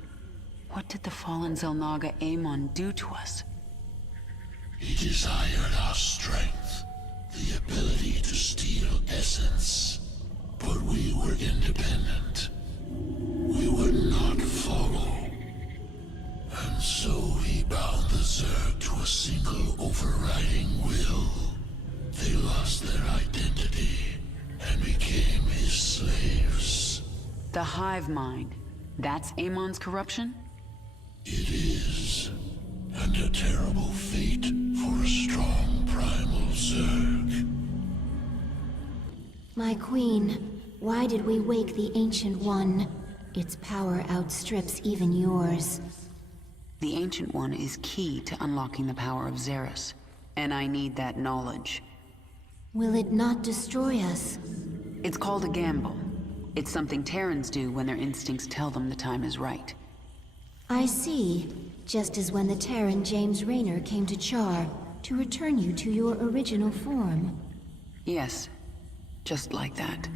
What did the fallen Xel'Naga Amon do to us? He desired our strength, the ability to steal essence. But we were independent. We would not follow. And so he bound the Zerg to a single overriding will. They lost their identity and became his slaves. The hive mind. That's Amon's corruption? It is. And a terrible fate for a strong primal Zerg. My queen, why did we wake the Ancient One? Its power outstrips even yours. The Ancient One is key to unlocking the power of Zerus, and I need that knowledge. Will it not destroy us? It's called a gamble. It's something Terrans do when their instincts tell them the time is right. I see. Just as when the Terran James Raynor came to Char to return you to your original form. Yes, just like that.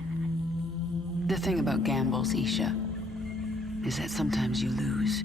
The thing about gambles, Isha, is that sometimes you lose.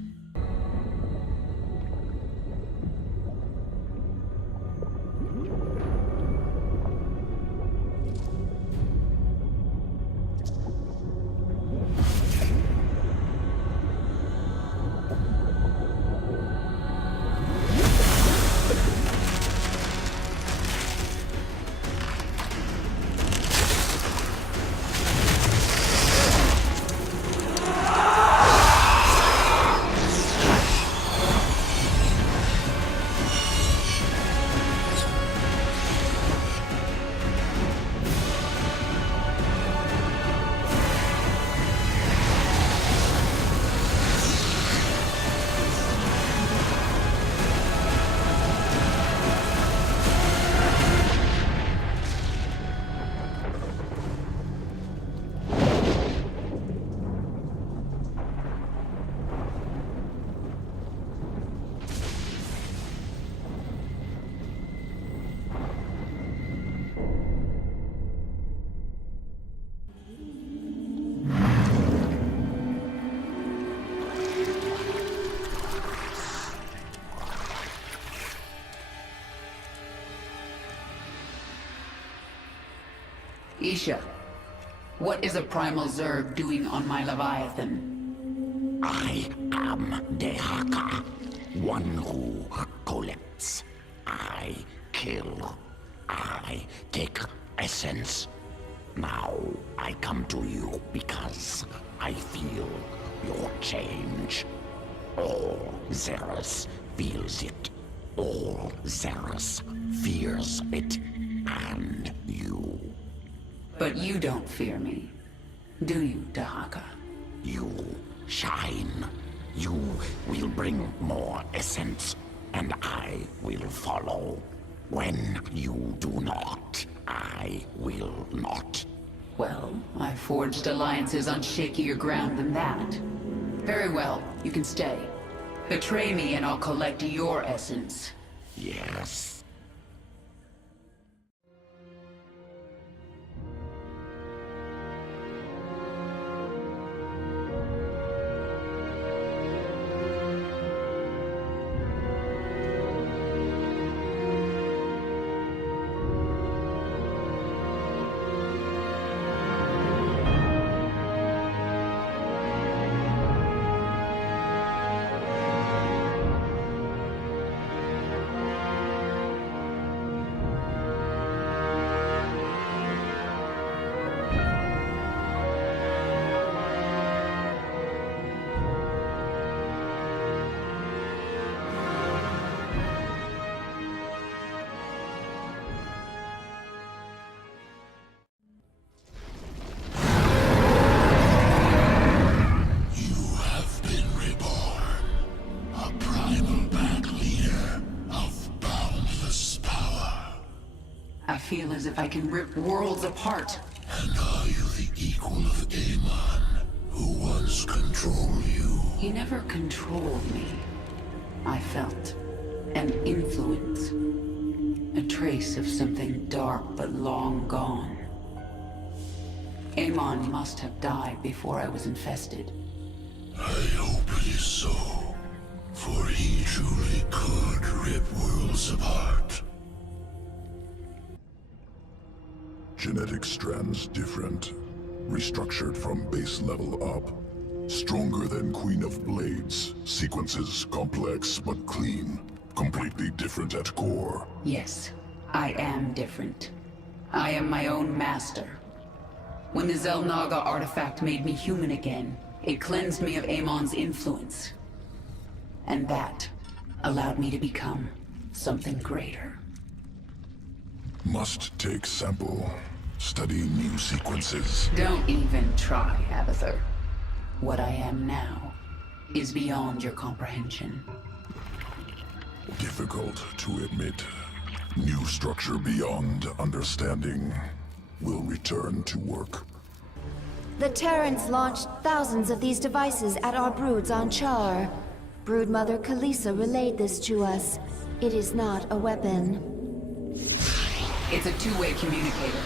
Isha, what is a primal Zerg doing on my Leviathan? I am Dehaka, one who collects. I kill. I take essence. Now I come to you because I feel your change. All Xeris feels it. All Xeris fears it. And you. But you don't fear me, do you, Dahaka? You shine. You will bring more essence, and I will follow. When you do not, I will not. Well, I've forged alliances on shakier ground than that. Very well, you can stay. Betray me and I'll collect your essence. Yes. I feel as if I can rip worlds apart. And are you the equal of Amon, who once controlled you? He never controlled me. I felt an influence. A trace of something dark but long gone. Amon must have died before I was infested. I hope it is so, for he truly could rip worlds apart. Genetic strands different. Restructured from base level up. Stronger than Queen of Blades. Sequences complex but clean. Completely different at core. Yes, I am different. I am my own master. When the Zelnaga artifact made me human again, it cleansed me of Amon's influence. And that allowed me to become something greater. Must take sample. Study new sequences. Don't even try, Abathur. What I am now is beyond your comprehension. Difficult to admit. New structure beyond understanding. Will return to work. The Terrans launched thousands of these devices at our broods on Char. Broodmother Kalisa relayed this to us. It is not a weapon. It's a two-way communicator.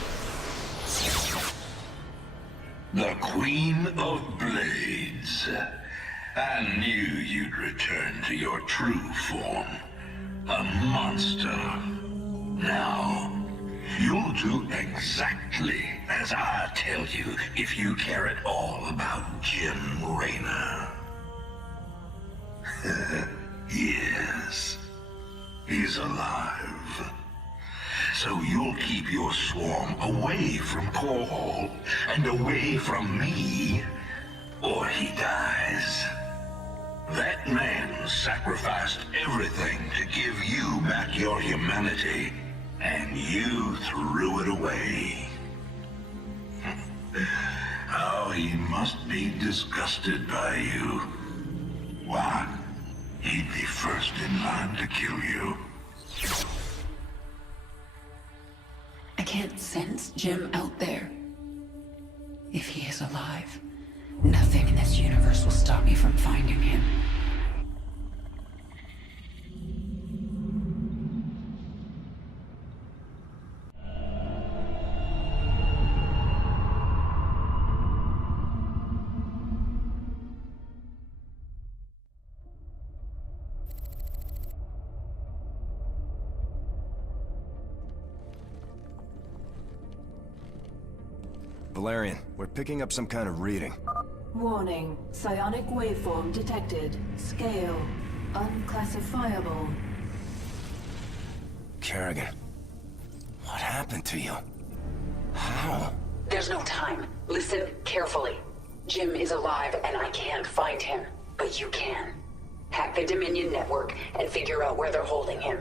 The Queen of Blades. I knew you'd return to your true form. A monster. Now, you'll do exactly as I tell you if you care at all about Jim Raynor. Yes, he's alive. So you'll keep your swarm away from Core Hall and away from me, or he dies. That man sacrificed everything to give you back your humanity, and you threw it away. Oh, he must be disgusted by you. Why, he'd be first in line to kill you. I can't sense Jim out there. If he is alive, nothing in this universe will stop me from finding him. Valerian, we're picking up some kind of reading. Warning. Psionic waveform detected. Scale. Unclassifiable. Kerrigan, what happened to you? How? There's no time. Listen carefully. Jim is alive and I can't find him. But you can. Hack the Dominion network and figure out where they're holding him.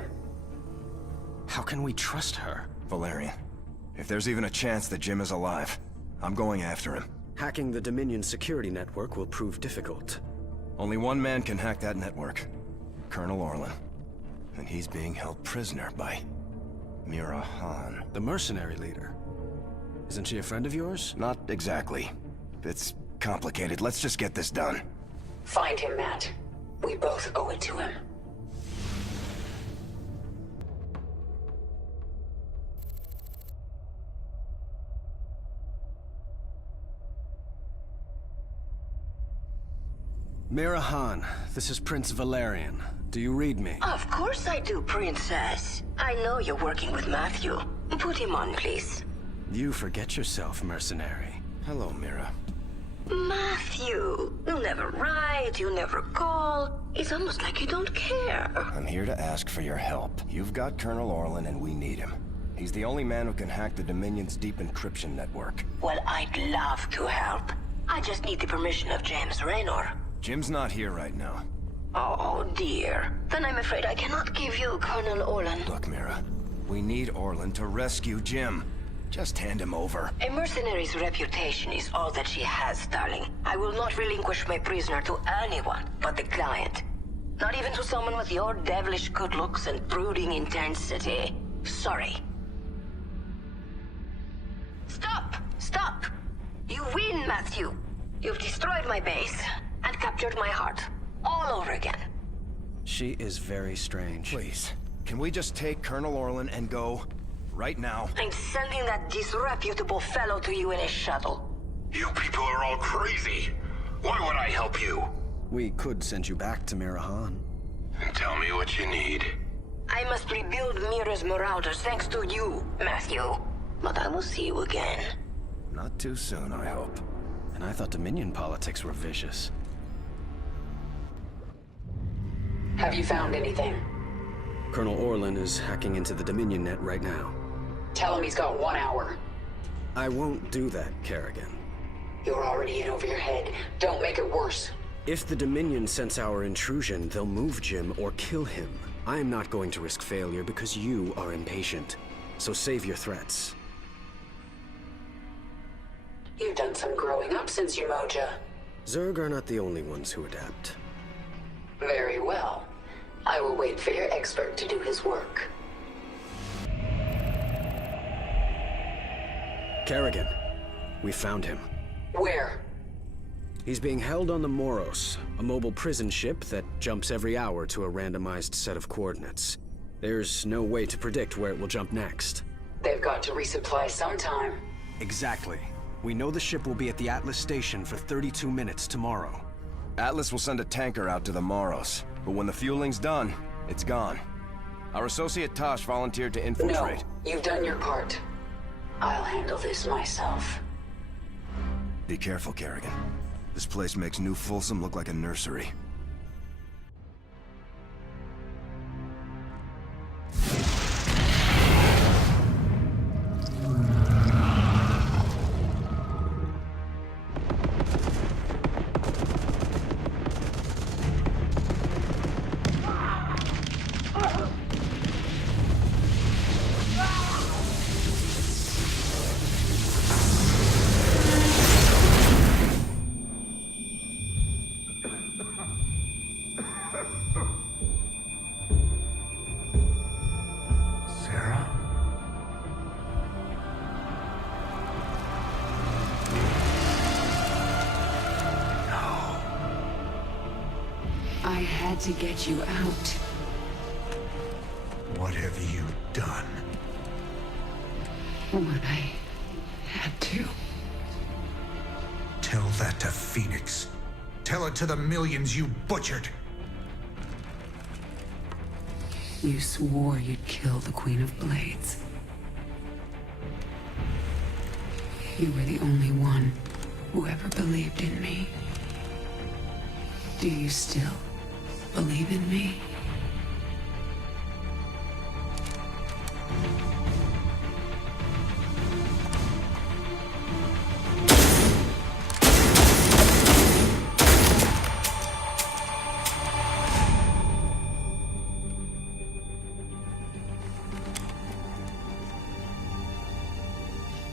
How can we trust her? Valerian, if there's even a chance that Jim is alive, I'm going after him. Hacking the Dominion security network will prove difficult. Only one man can hack that network. Colonel Orlan. And he's being held prisoner by Mira Han. The mercenary leader. Isn't she a friend of yours? Not exactly. It's complicated. Let's just get this done. Find him, Matt. We both owe it to him. Mira Han, this is Prince Valerian. Do you read me? Of course I do, Princess. I know you're working with Matthew. Put him on, please. You forget yourself, mercenary. Hello, Mira. Matthew, you never write, you never call. It's almost like you don't care. I'm here to ask for your help. You've got Colonel Orlan and we need him. He's the only man who can hack the Dominion's deep encryption network. Well, I'd love to help. I just need the permission of James Raynor. Jim's not here right now. Oh, dear. Then I'm afraid I cannot give you Colonel Orlan. Look, Mira, we need Orlan to rescue Jim. Just hand him over. A mercenary's reputation is all that she has, darling. I will not relinquish my prisoner to anyone but the client. Not even to someone with your devilish good looks and brooding intensity. Sorry. Stop! Stop! You win, Matthew. You've destroyed my base and captured my heart. All over again. She is very strange. Please, can we just take Colonel Orlan and go? Right now. I'm sending that disreputable fellow to you in a shuttle. You people are all crazy. Why would I help you? We could send you back to Mira Han. Tell me what you need. I must rebuild Mira's marauders thanks to you, Matthew. But I will see you again. Not too soon, I hope. And I thought Dominion politics were vicious. Have you found anything? Colonel Orlan is hacking into the Dominion net right now. Tell him he's got 1 hour. I won't do that, Kerrigan. You're already in over your head. Don't make it worse. If the Dominion sense our intrusion, they'll move Jim or kill him. I am not going to risk failure because you are impatient. So save your threats. You've done some growing up since you Moja. Zerg are not the only ones who adapt. Very well. I will wait for your expert to do his work. Kerrigan, we found him. Where? He's being held on the Moros, a mobile prison ship that jumps every hour to a randomized set of coordinates. There's no way to predict where it will jump next. They've got to resupply sometime. Exactly. We know the ship will be at the Atlas station for 32 minutes tomorrow. Atlas will send a tanker out to the Moros, but when the fueling's done, it's gone. Our associate Tosh volunteered to infiltrate. No, you've done your part. I'll handle this myself. Be careful, Kerrigan. This place makes New Folsom look like a nursery. I had to get you out. What have you done? What I had to. Tell that to Phoenix. Tell it to the millions you butchered. You swore you'd kill the Queen of Blades. You were the only one who ever believed in me. Do you still believe in me?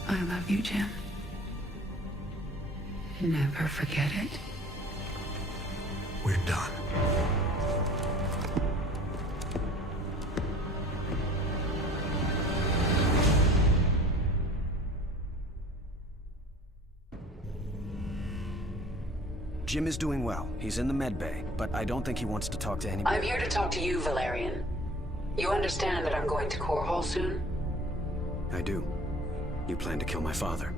I love you, Jim. Never forget it. We're done. Jim is doing well. He's in the med bay, but I don't think he wants to talk to anyone. I'm here to talk to you, Valerian. You understand that I'm going to Core Hall soon? I do. You plan to kill my father.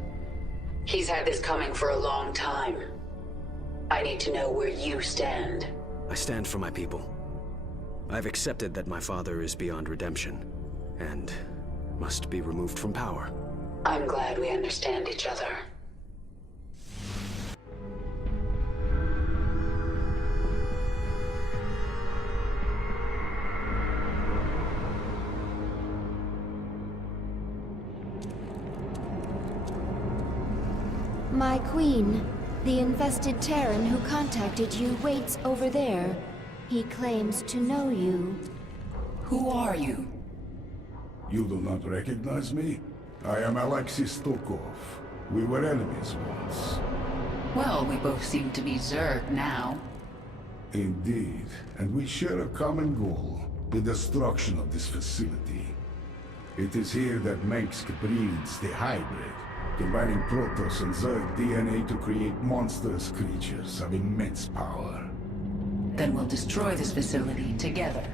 He's had this coming for a long time. I need to know where you stand. I stand for my people. I've accepted that my father is beyond redemption, and must be removed from power. I'm glad we understand each other. My queen, the infested Terran who contacted you waits over there. He claims to know you. Who are you? You do not recognize me? I am Alexis Stokov. We were enemies once. Well, we both seem to be Zerg now. Indeed, and we share a common goal, the destruction of this facility. It is here that Mengsk breeds the hybrid, combining Protoss and Zerg DNA to create monstrous creatures of immense power. Then we'll destroy this facility together.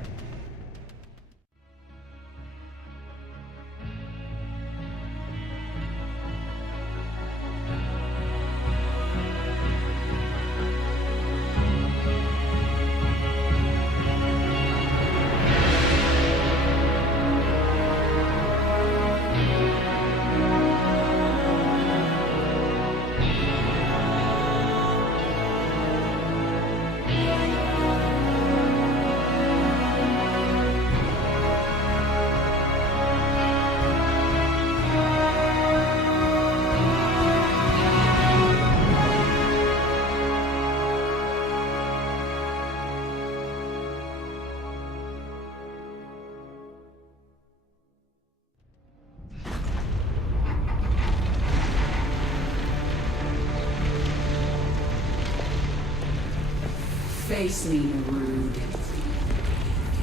Face me, Rude.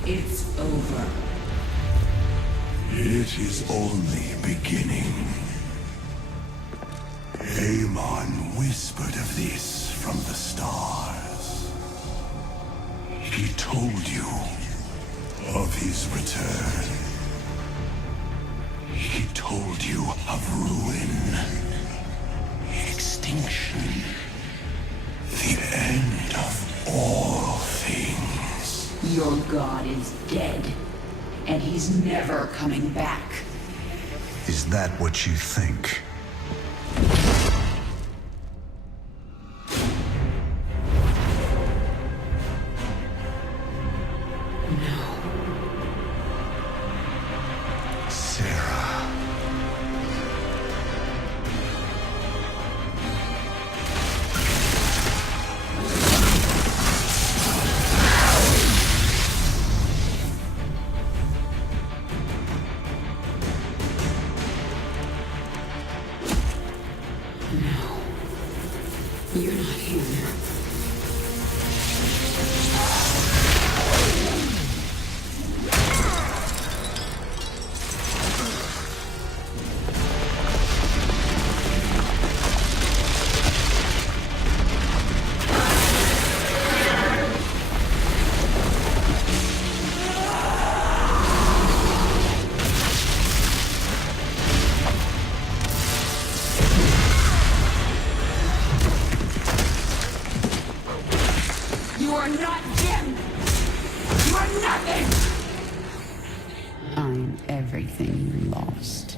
It's over. It is only beginning. Amon whispered of this from the stars. He told you of his return. He told you of ruin, extinction, the end of all things. Your god is dead, and he's never coming back. Is that what you think? You're not human. You are not Jim! You are nothing! I'm everything you lost.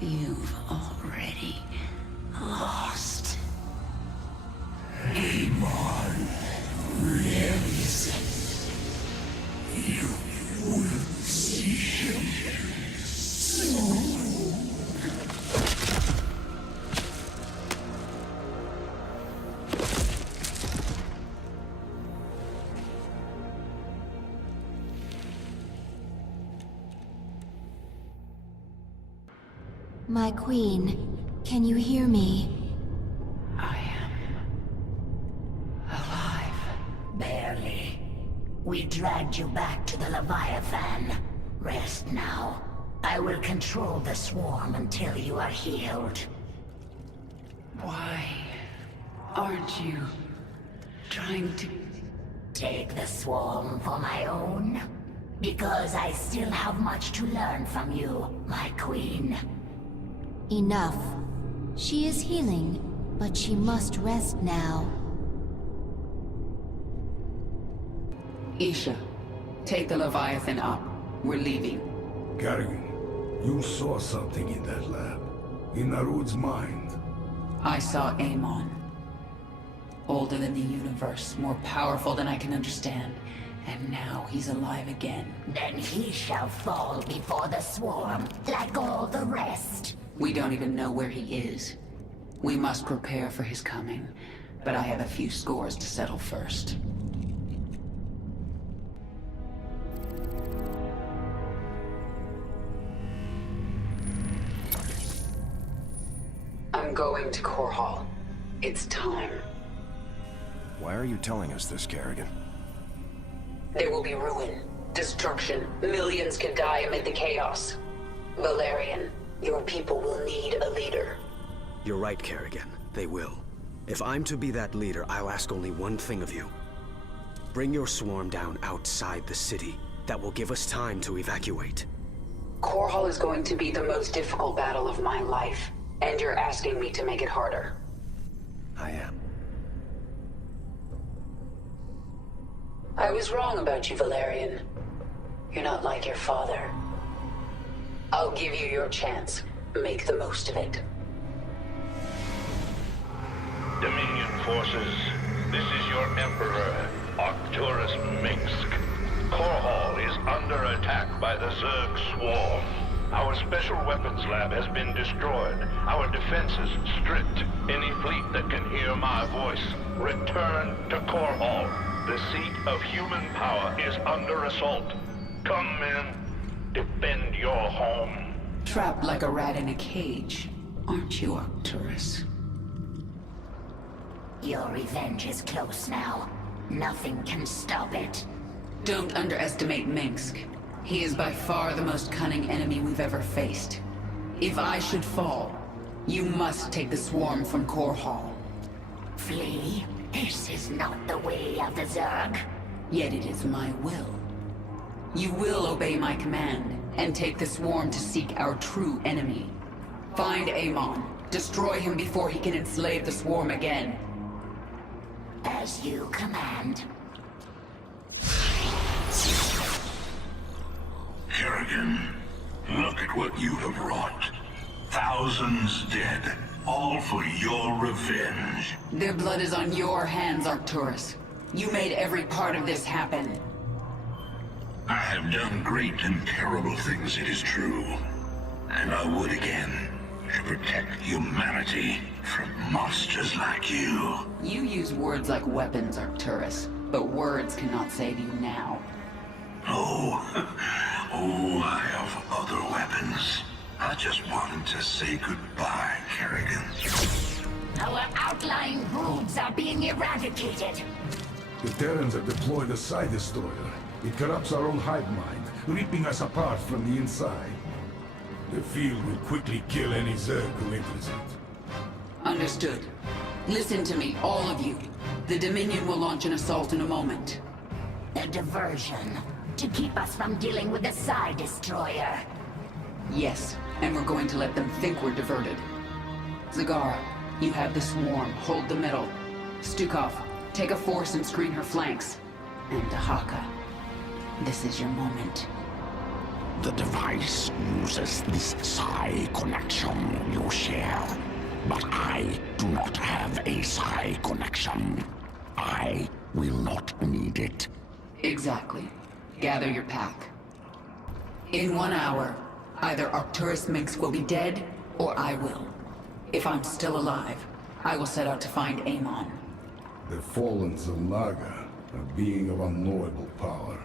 You've already lost. Amon lives. You will see him soon. My queen, can you hear me? Barely. We dragged you back to the Leviathan. Rest now. I will control the swarm until you are healed. Why aren't you trying to... Take the swarm for my own? Because I still have much to learn from you, my queen. Enough. She is healing, but she must rest now. Isha, take the Leviathan up. We're leaving. Kerrigan, you saw something in that lab. In Narud's mind. I saw Amon. Older than the universe, more powerful than I can understand. And now he's alive again. Then he shall fall before the swarm, like all the rest. We don't even know where he is. We must prepare for his coming, but I have a few scores to settle first. I'm going to Core Hall. It's time. Why are you telling us this, Kerrigan? There will be ruin, destruction. Millions can die amid the chaos. Valerian, your people will need a leader. You're right, Kerrigan. They will. If I'm to be that leader, I'll ask only one thing of you. Bring your swarm down outside the city. That will give us time to evacuate. Core Hall is going to be the most difficult battle of my life, and you're asking me to make it harder. I am. I was wrong about you, Valerian. You're not like your father. I'll give you your chance. Make the most of it. Dominion forces, this is your Emperor, Arcturus Minsk. Core Hall is under attack by the Zerg swarm. Our special weapons lab has been destroyed. Our defenses stripped. Any fleet that can hear my voice, return to Core Hall. The seat of human power is under assault. Come, men. Defend your home. Trapped like a rat in a cage, aren't you, Arcturus? Your revenge is close now. Nothing can stop it. Don't underestimate Minsk. He is by far the most cunning enemy we've ever faced. If I should fall, you must take the swarm from Core Hall. Flee? This is not the way of the Zerg. Yet it is my will. You will obey my command, and take the swarm to seek our true enemy. Find Amon. Destroy him before he can enslave the swarm again. As you command. Kerrigan, look at what you have wrought. Thousands dead, all for your revenge. Their blood is on your hands, Arcturus. You made every part of this happen. I have done great and terrible things, it is true. And I would again, to protect humanity from monsters like you. You use words like weapons, Arcturus, but words cannot save you now. Oh, I have other weapons. I just wanted to say goodbye, Kerrigan. Our outlying broods are being eradicated. The Terrans have deployed a Psi Destroyer. It corrupts our own hive mind, ripping us apart from the inside. The field will quickly kill any Zerg who enters it. Understood. Listen to me, all of you. The Dominion will launch an assault in a moment. A diversion. To keep us from dealing with the Psi Destroyer. Yes, and we're going to let them think we're diverted. Zagara, you have the swarm. Hold the middle. Stukov, take a force and screen her flanks. And Dahaka, this is your moment. The device moves possesses this psi connection you share. But I do not have a psi connection. I will not need it. Exactly. Gather your pack. In 1 hour, either Arcturus Minsk will be dead, or I will. If I'm still alive, I will set out to find Amon. The fallen Zalnaga, a being of unknowable power.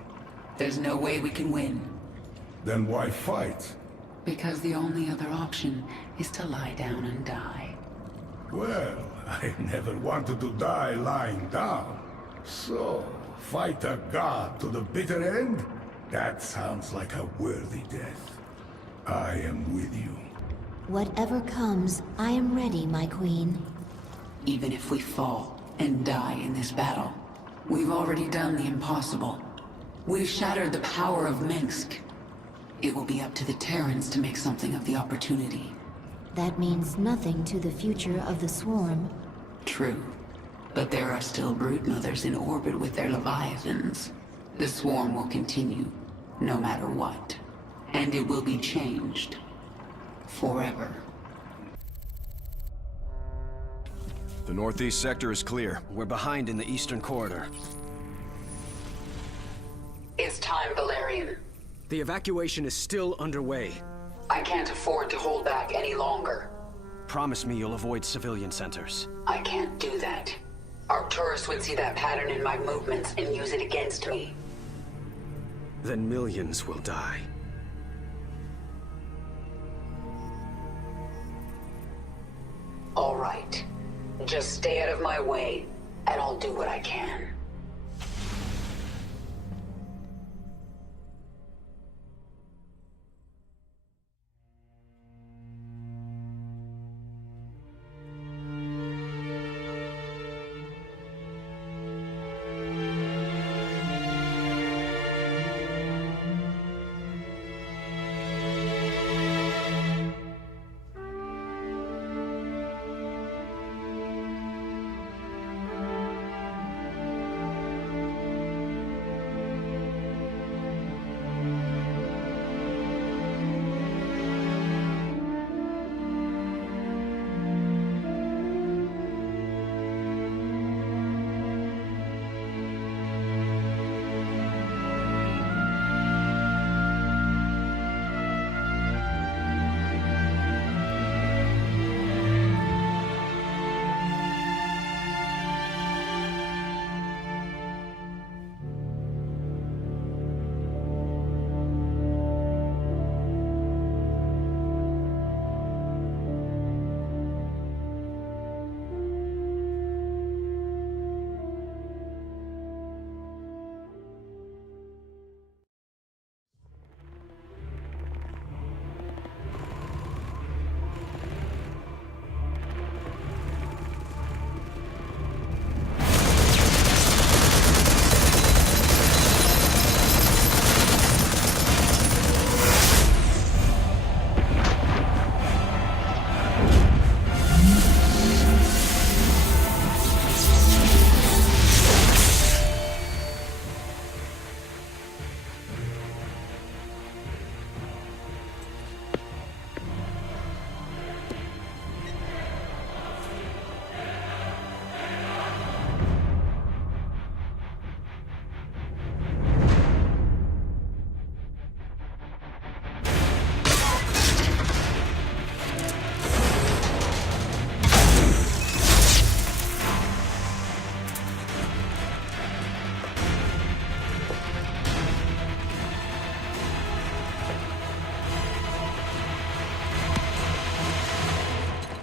There's no way we can win. Then why fight? Because the only other option is to lie down and die. Well, I never wanted to die lying down. So, fight a god to the bitter end? That sounds like a worthy death. I am with you. Whatever comes, I am ready, my queen. Even if we fall and die in this battle, we've already done the impossible. We've shattered the power of Minsk. It will be up to the Terrans to make something of the opportunity. That means nothing to the future of the Swarm. True. But there are still broodmothers in orbit with their leviathans. The Swarm will continue, no matter what. And it will be changed. Forever. The northeast sector is clear. We're behind in the eastern corridor. It's time, Valerian. The evacuation is still underway. I can't afford to hold back any longer. Promise me you'll avoid civilian centers. I can't do that. Arcturus would see that pattern in my movements and use it against me. Then millions will die. All right. Just stay out of my way, and I'll do what I can.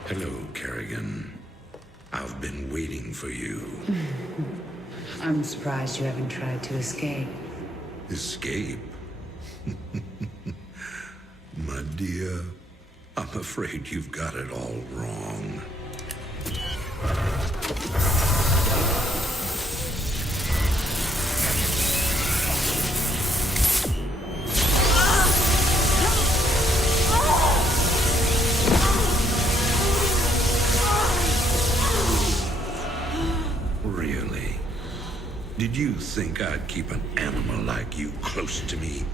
Hello, Kerrigan. I've been waiting for you. I'm surprised you haven't tried to escape. Escape? My dear, I'm afraid you've got it all wrong. Really? Did you think I'd keep an animal like you close to me?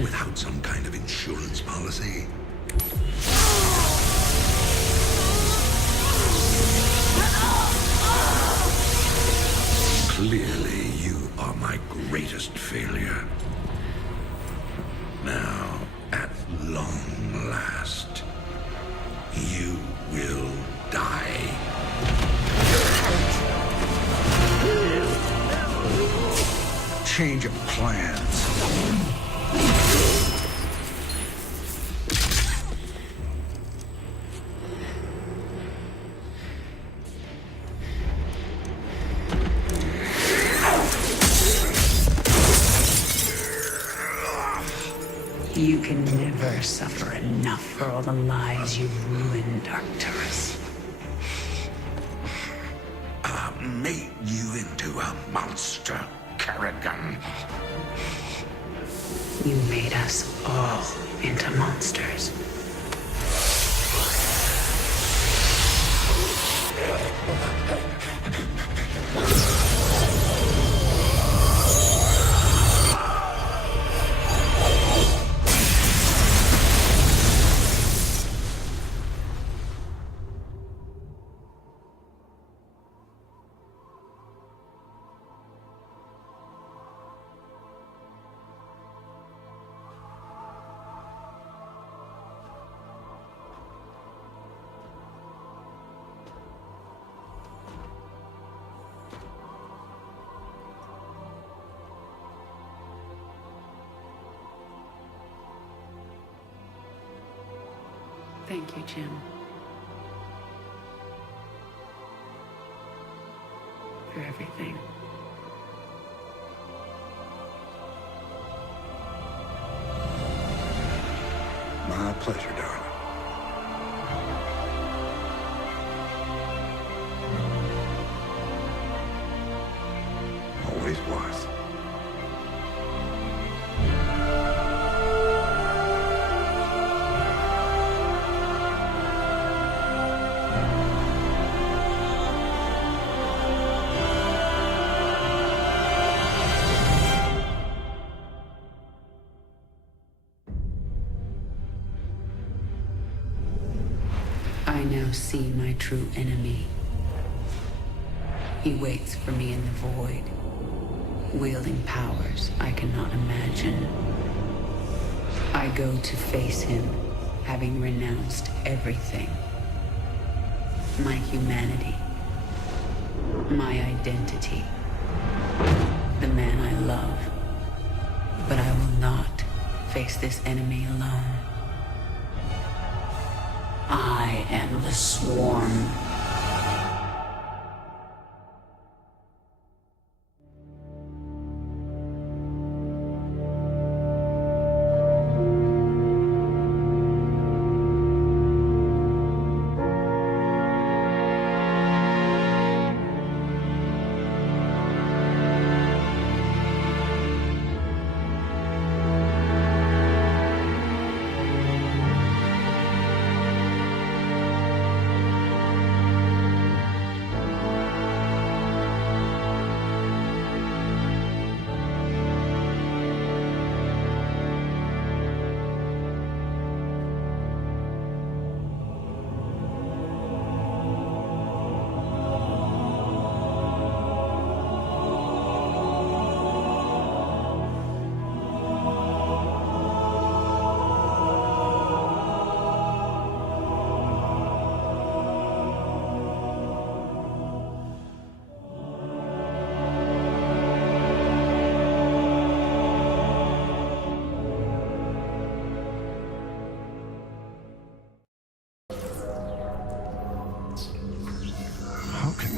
without some kind of insurance policy. Clearly, you are my greatest failure. Now, at long last, you will die. Change of plans. You can never suffer enough for all the lives you've ruined, Arcturus. I made you into a monster, Kerrigan. You made us all into monsters. Thank you, Jim. For everything. My pleasure, darling. Always was. I now see my true enemy. He waits for me in the void, wielding powers I cannot imagine. I go to face him, having renounced everything. My humanity, my identity, the man I love. But I will not face this enemy alone. I am the Swarm.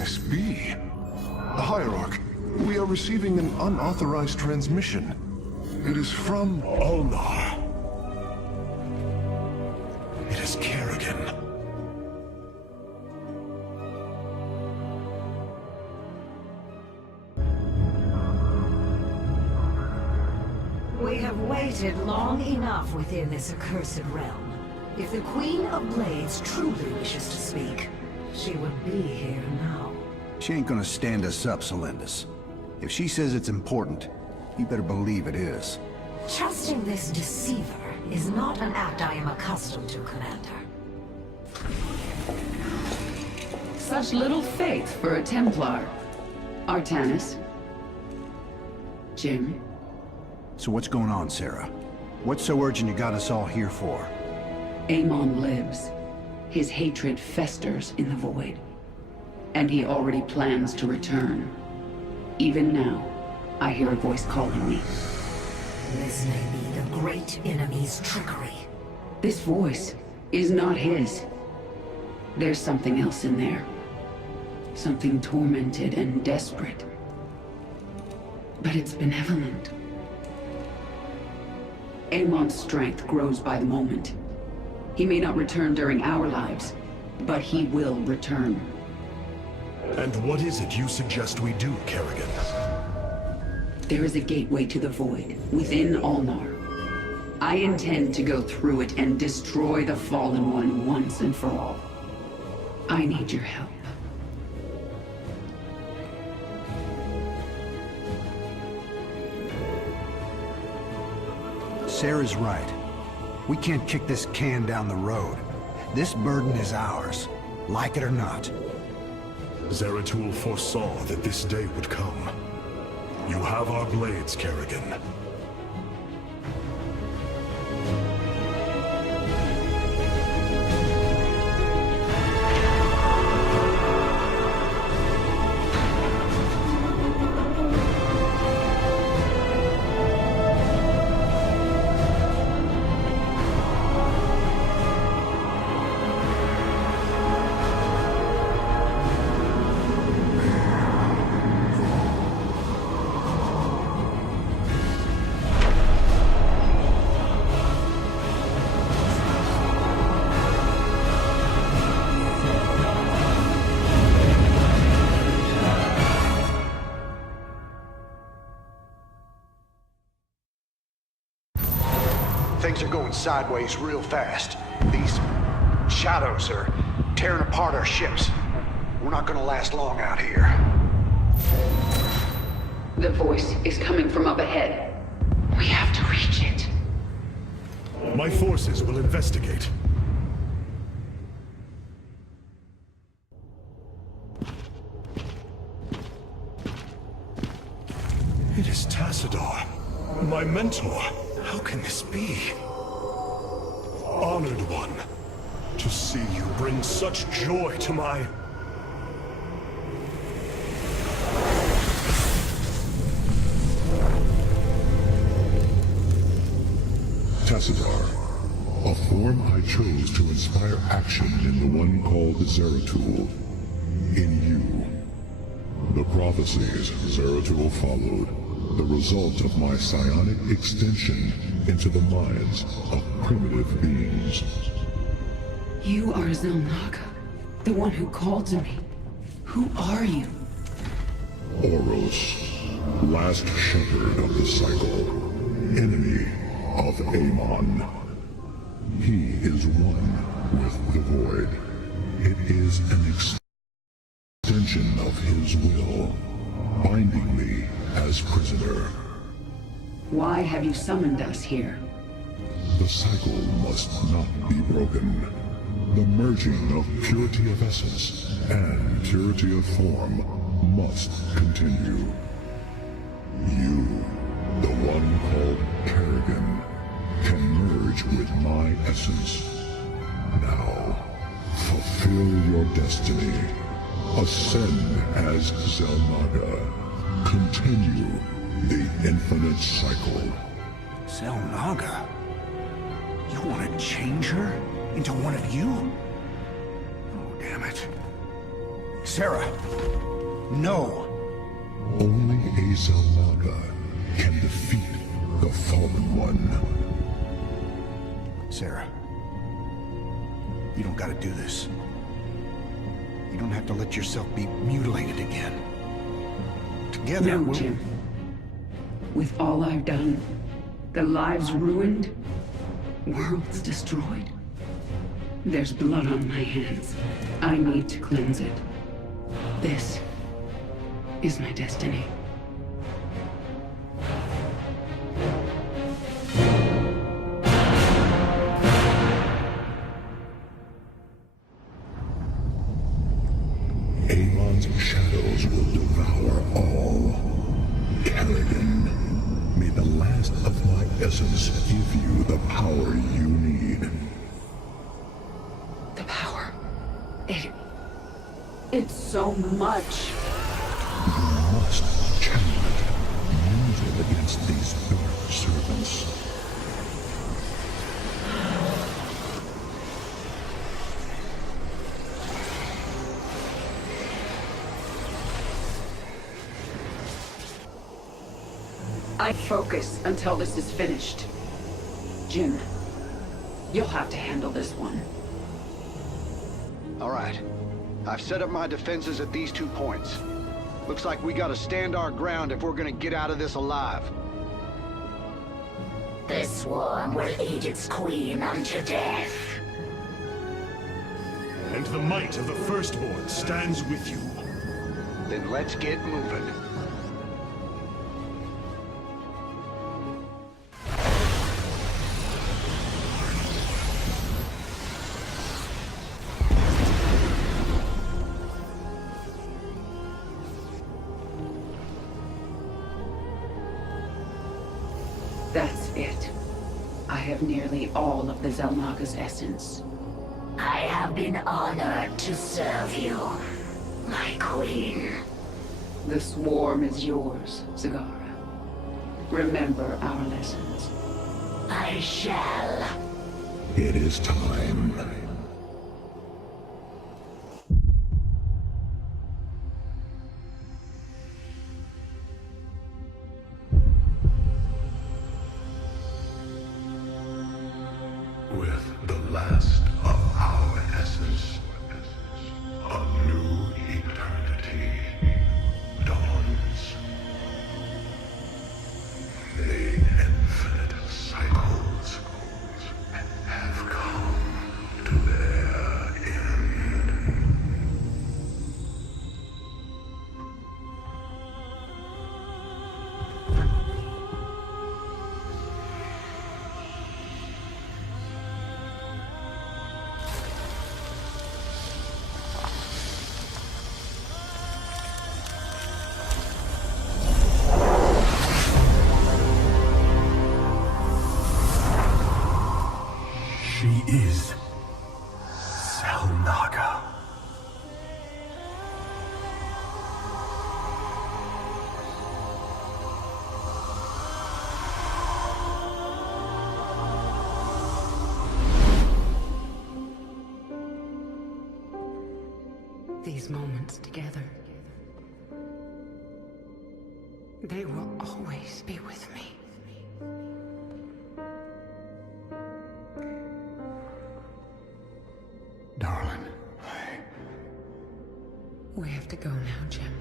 this be? Hierarch, we are receiving an unauthorized transmission. It is from Ulnar. It is Kerrigan. We have waited long enough within this accursed realm. If the Queen of Blades truly wishes to speak, she would be here now. She ain't gonna stand us up, Celendis. If she says it's important, you better believe it is. Trusting this deceiver is not an act I am accustomed to, Commander. Such little faith for a Templar. Artanis. Jim. So what's going on, Sarah? What's so urgent you got us all here for? Amon lives. His hatred festers in the void. And he already plans to return. Even now, I hear a voice calling me. This may be the great enemy's trickery. This voice is not his. There's something else in there. Something tormented and desperate. But it's benevolent. Amon's strength grows by the moment. He may not return during our lives, but he will return. And what is it you suggest we do, Kerrigan? There is a gateway to the void, within Ulnar. I intend to go through it and destroy the Fallen One once and for all. I need your help. Sarah's right. We can't kick this can down the road. This burden is ours, like it or not. Zeratul foresaw that this day would come. You have our blades, Kerrigan. Things are going sideways real fast. These shadows are tearing apart our ships. We're not gonna last long out here. The voice is coming from up ahead. We have to reach it. My forces will investigate. It is Tassadar, my mentor. How can this be? Honored one, to see you bring such joy to my... Tassadar, a form I chose to inspire action in the one called Zeratul. In you. The prophecies Zeratul followed, the result of my psionic extension into the minds of primitive beings. You are Zelnaga, the one who called to me. Who are you? Oros, last shepherd of the cycle, enemy of Amon. He is one with the void. It is an extension of his will, binding me as prisoner. Why have you summoned us here? The cycle must not be broken. The merging of purity of essence and purity of form must continue. You, the one called Kerrigan, can merge with my essence. Now, fulfill your destiny. Ascend as Zelnaga. Continue the infinite cycle. Zelnaga? You want to change her into one of you? Oh, damn it. Sarah, no. Only a Zelnaga can defeat the Fallen One. Sarah, you don't gotta do this. You don't have to let yourself be mutilated again. Together, No, Jim. With all I've done, the lives ruined, worlds destroyed, there's blood on my hands. I need to cleanse it. This is my destiny. Aeon's shadows will devour all. Kerrigan, may the last of my essence give you the power you need. The power. It's so much. You must channel it. Use it against these dark servants. I focus until this is finished. Jim, you'll have to handle this one. All right. I've set up my defenses at these 2 points. Looks like we gotta stand our ground if we're gonna get out of this alive. The swarm will eat its queen unto death. And the might of the Firstborn stands with you. Then let's get moving. That's it. I have nearly all of the Xel'Naga's essence. I have been honored to serve you, my queen. The swarm is yours, Zagara. Remember our lessons. I shall. It is time. With the last of our essence, a new eternity dawns. The infinite cycles have come to their end. She is Xel'Naga. These moments together, they will always be with me. Darling, We have to go now, Jim.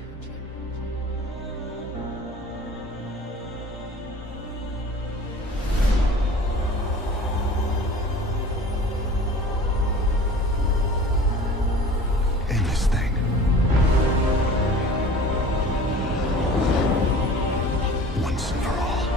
end this thing. Once and for all.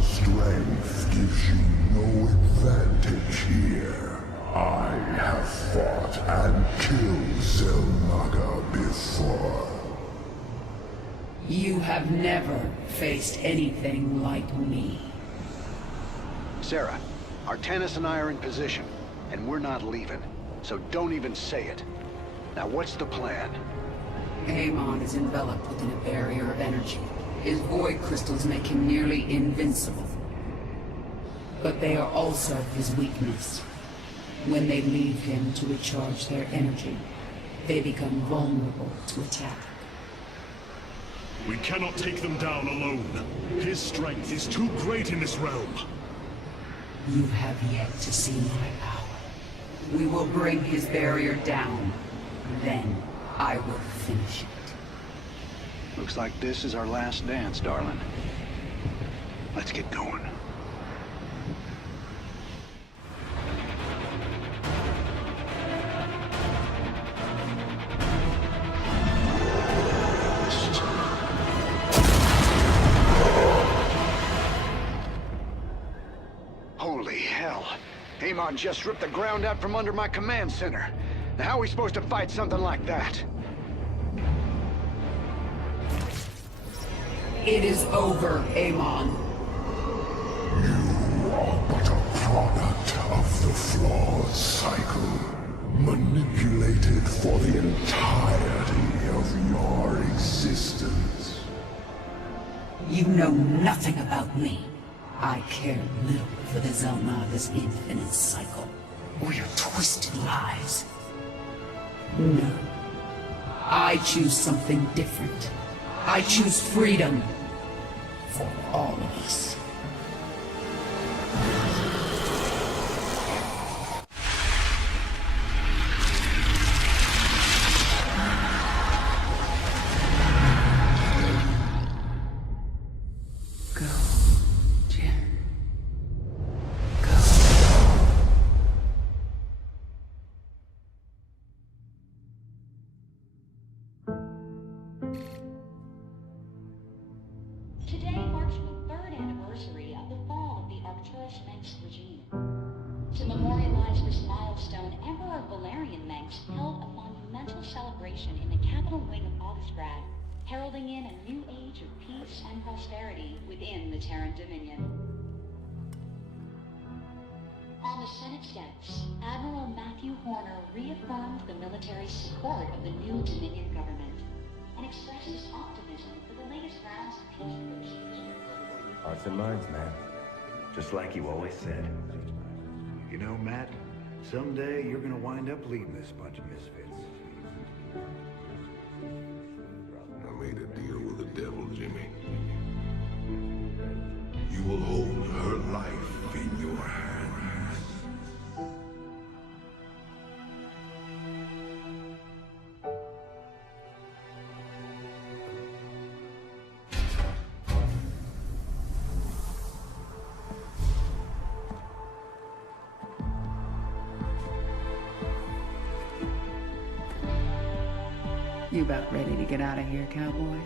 Strength gives you no advantage here. I have fought and killed Xel'Naga before. You have never faced anything like me. Sarah, Artanis and I are in position, and we're not leaving. So don't even say it. Now what's the plan? Amon is enveloped within a barrier of energy. His void crystals make him nearly invincible. But they are also his weakness. When they leave him to recharge their energy, they become vulnerable to attack. We cannot take them down alone. His strength is too great in this realm. You have yet to see my power. We will bring his barrier down. Then I will finish it. Looks like this is our last dance, darling. Let's get going. Holy hell. Amon just ripped the ground out from under my command center. Now how are we supposed to fight something like that? It is over, Amon. You are but a product of the flawed cycle, manipulated for the entirety of your existence. You know nothing about me. I care little for the Zelnaga's infinite cycle, or your twisted lies. No. I choose something different. I choose freedom. For all of us. Today marks the 3rd anniversary of the fall of the Arcturus Mengsk regime. To memorialize this milestone, Emperor Valerian Mengsk held a monumental celebration in the capital wing of Augustgrad, heralding in a new age of peace and prosperity within the Terran Dominion. On the Senate steps, Admiral Matthew Horner reaffirmed the military support of the new Dominion government and expressed his optimism for the latest rounds of peace negotiations. Hearts and minds, man. Just like you always said. You know, Matt, someday you're gonna wind up leading this bunch of misfits. I made a deal with the devil, Jimmy. You will hold her life in your hands. You about ready to get out of here, cowboy?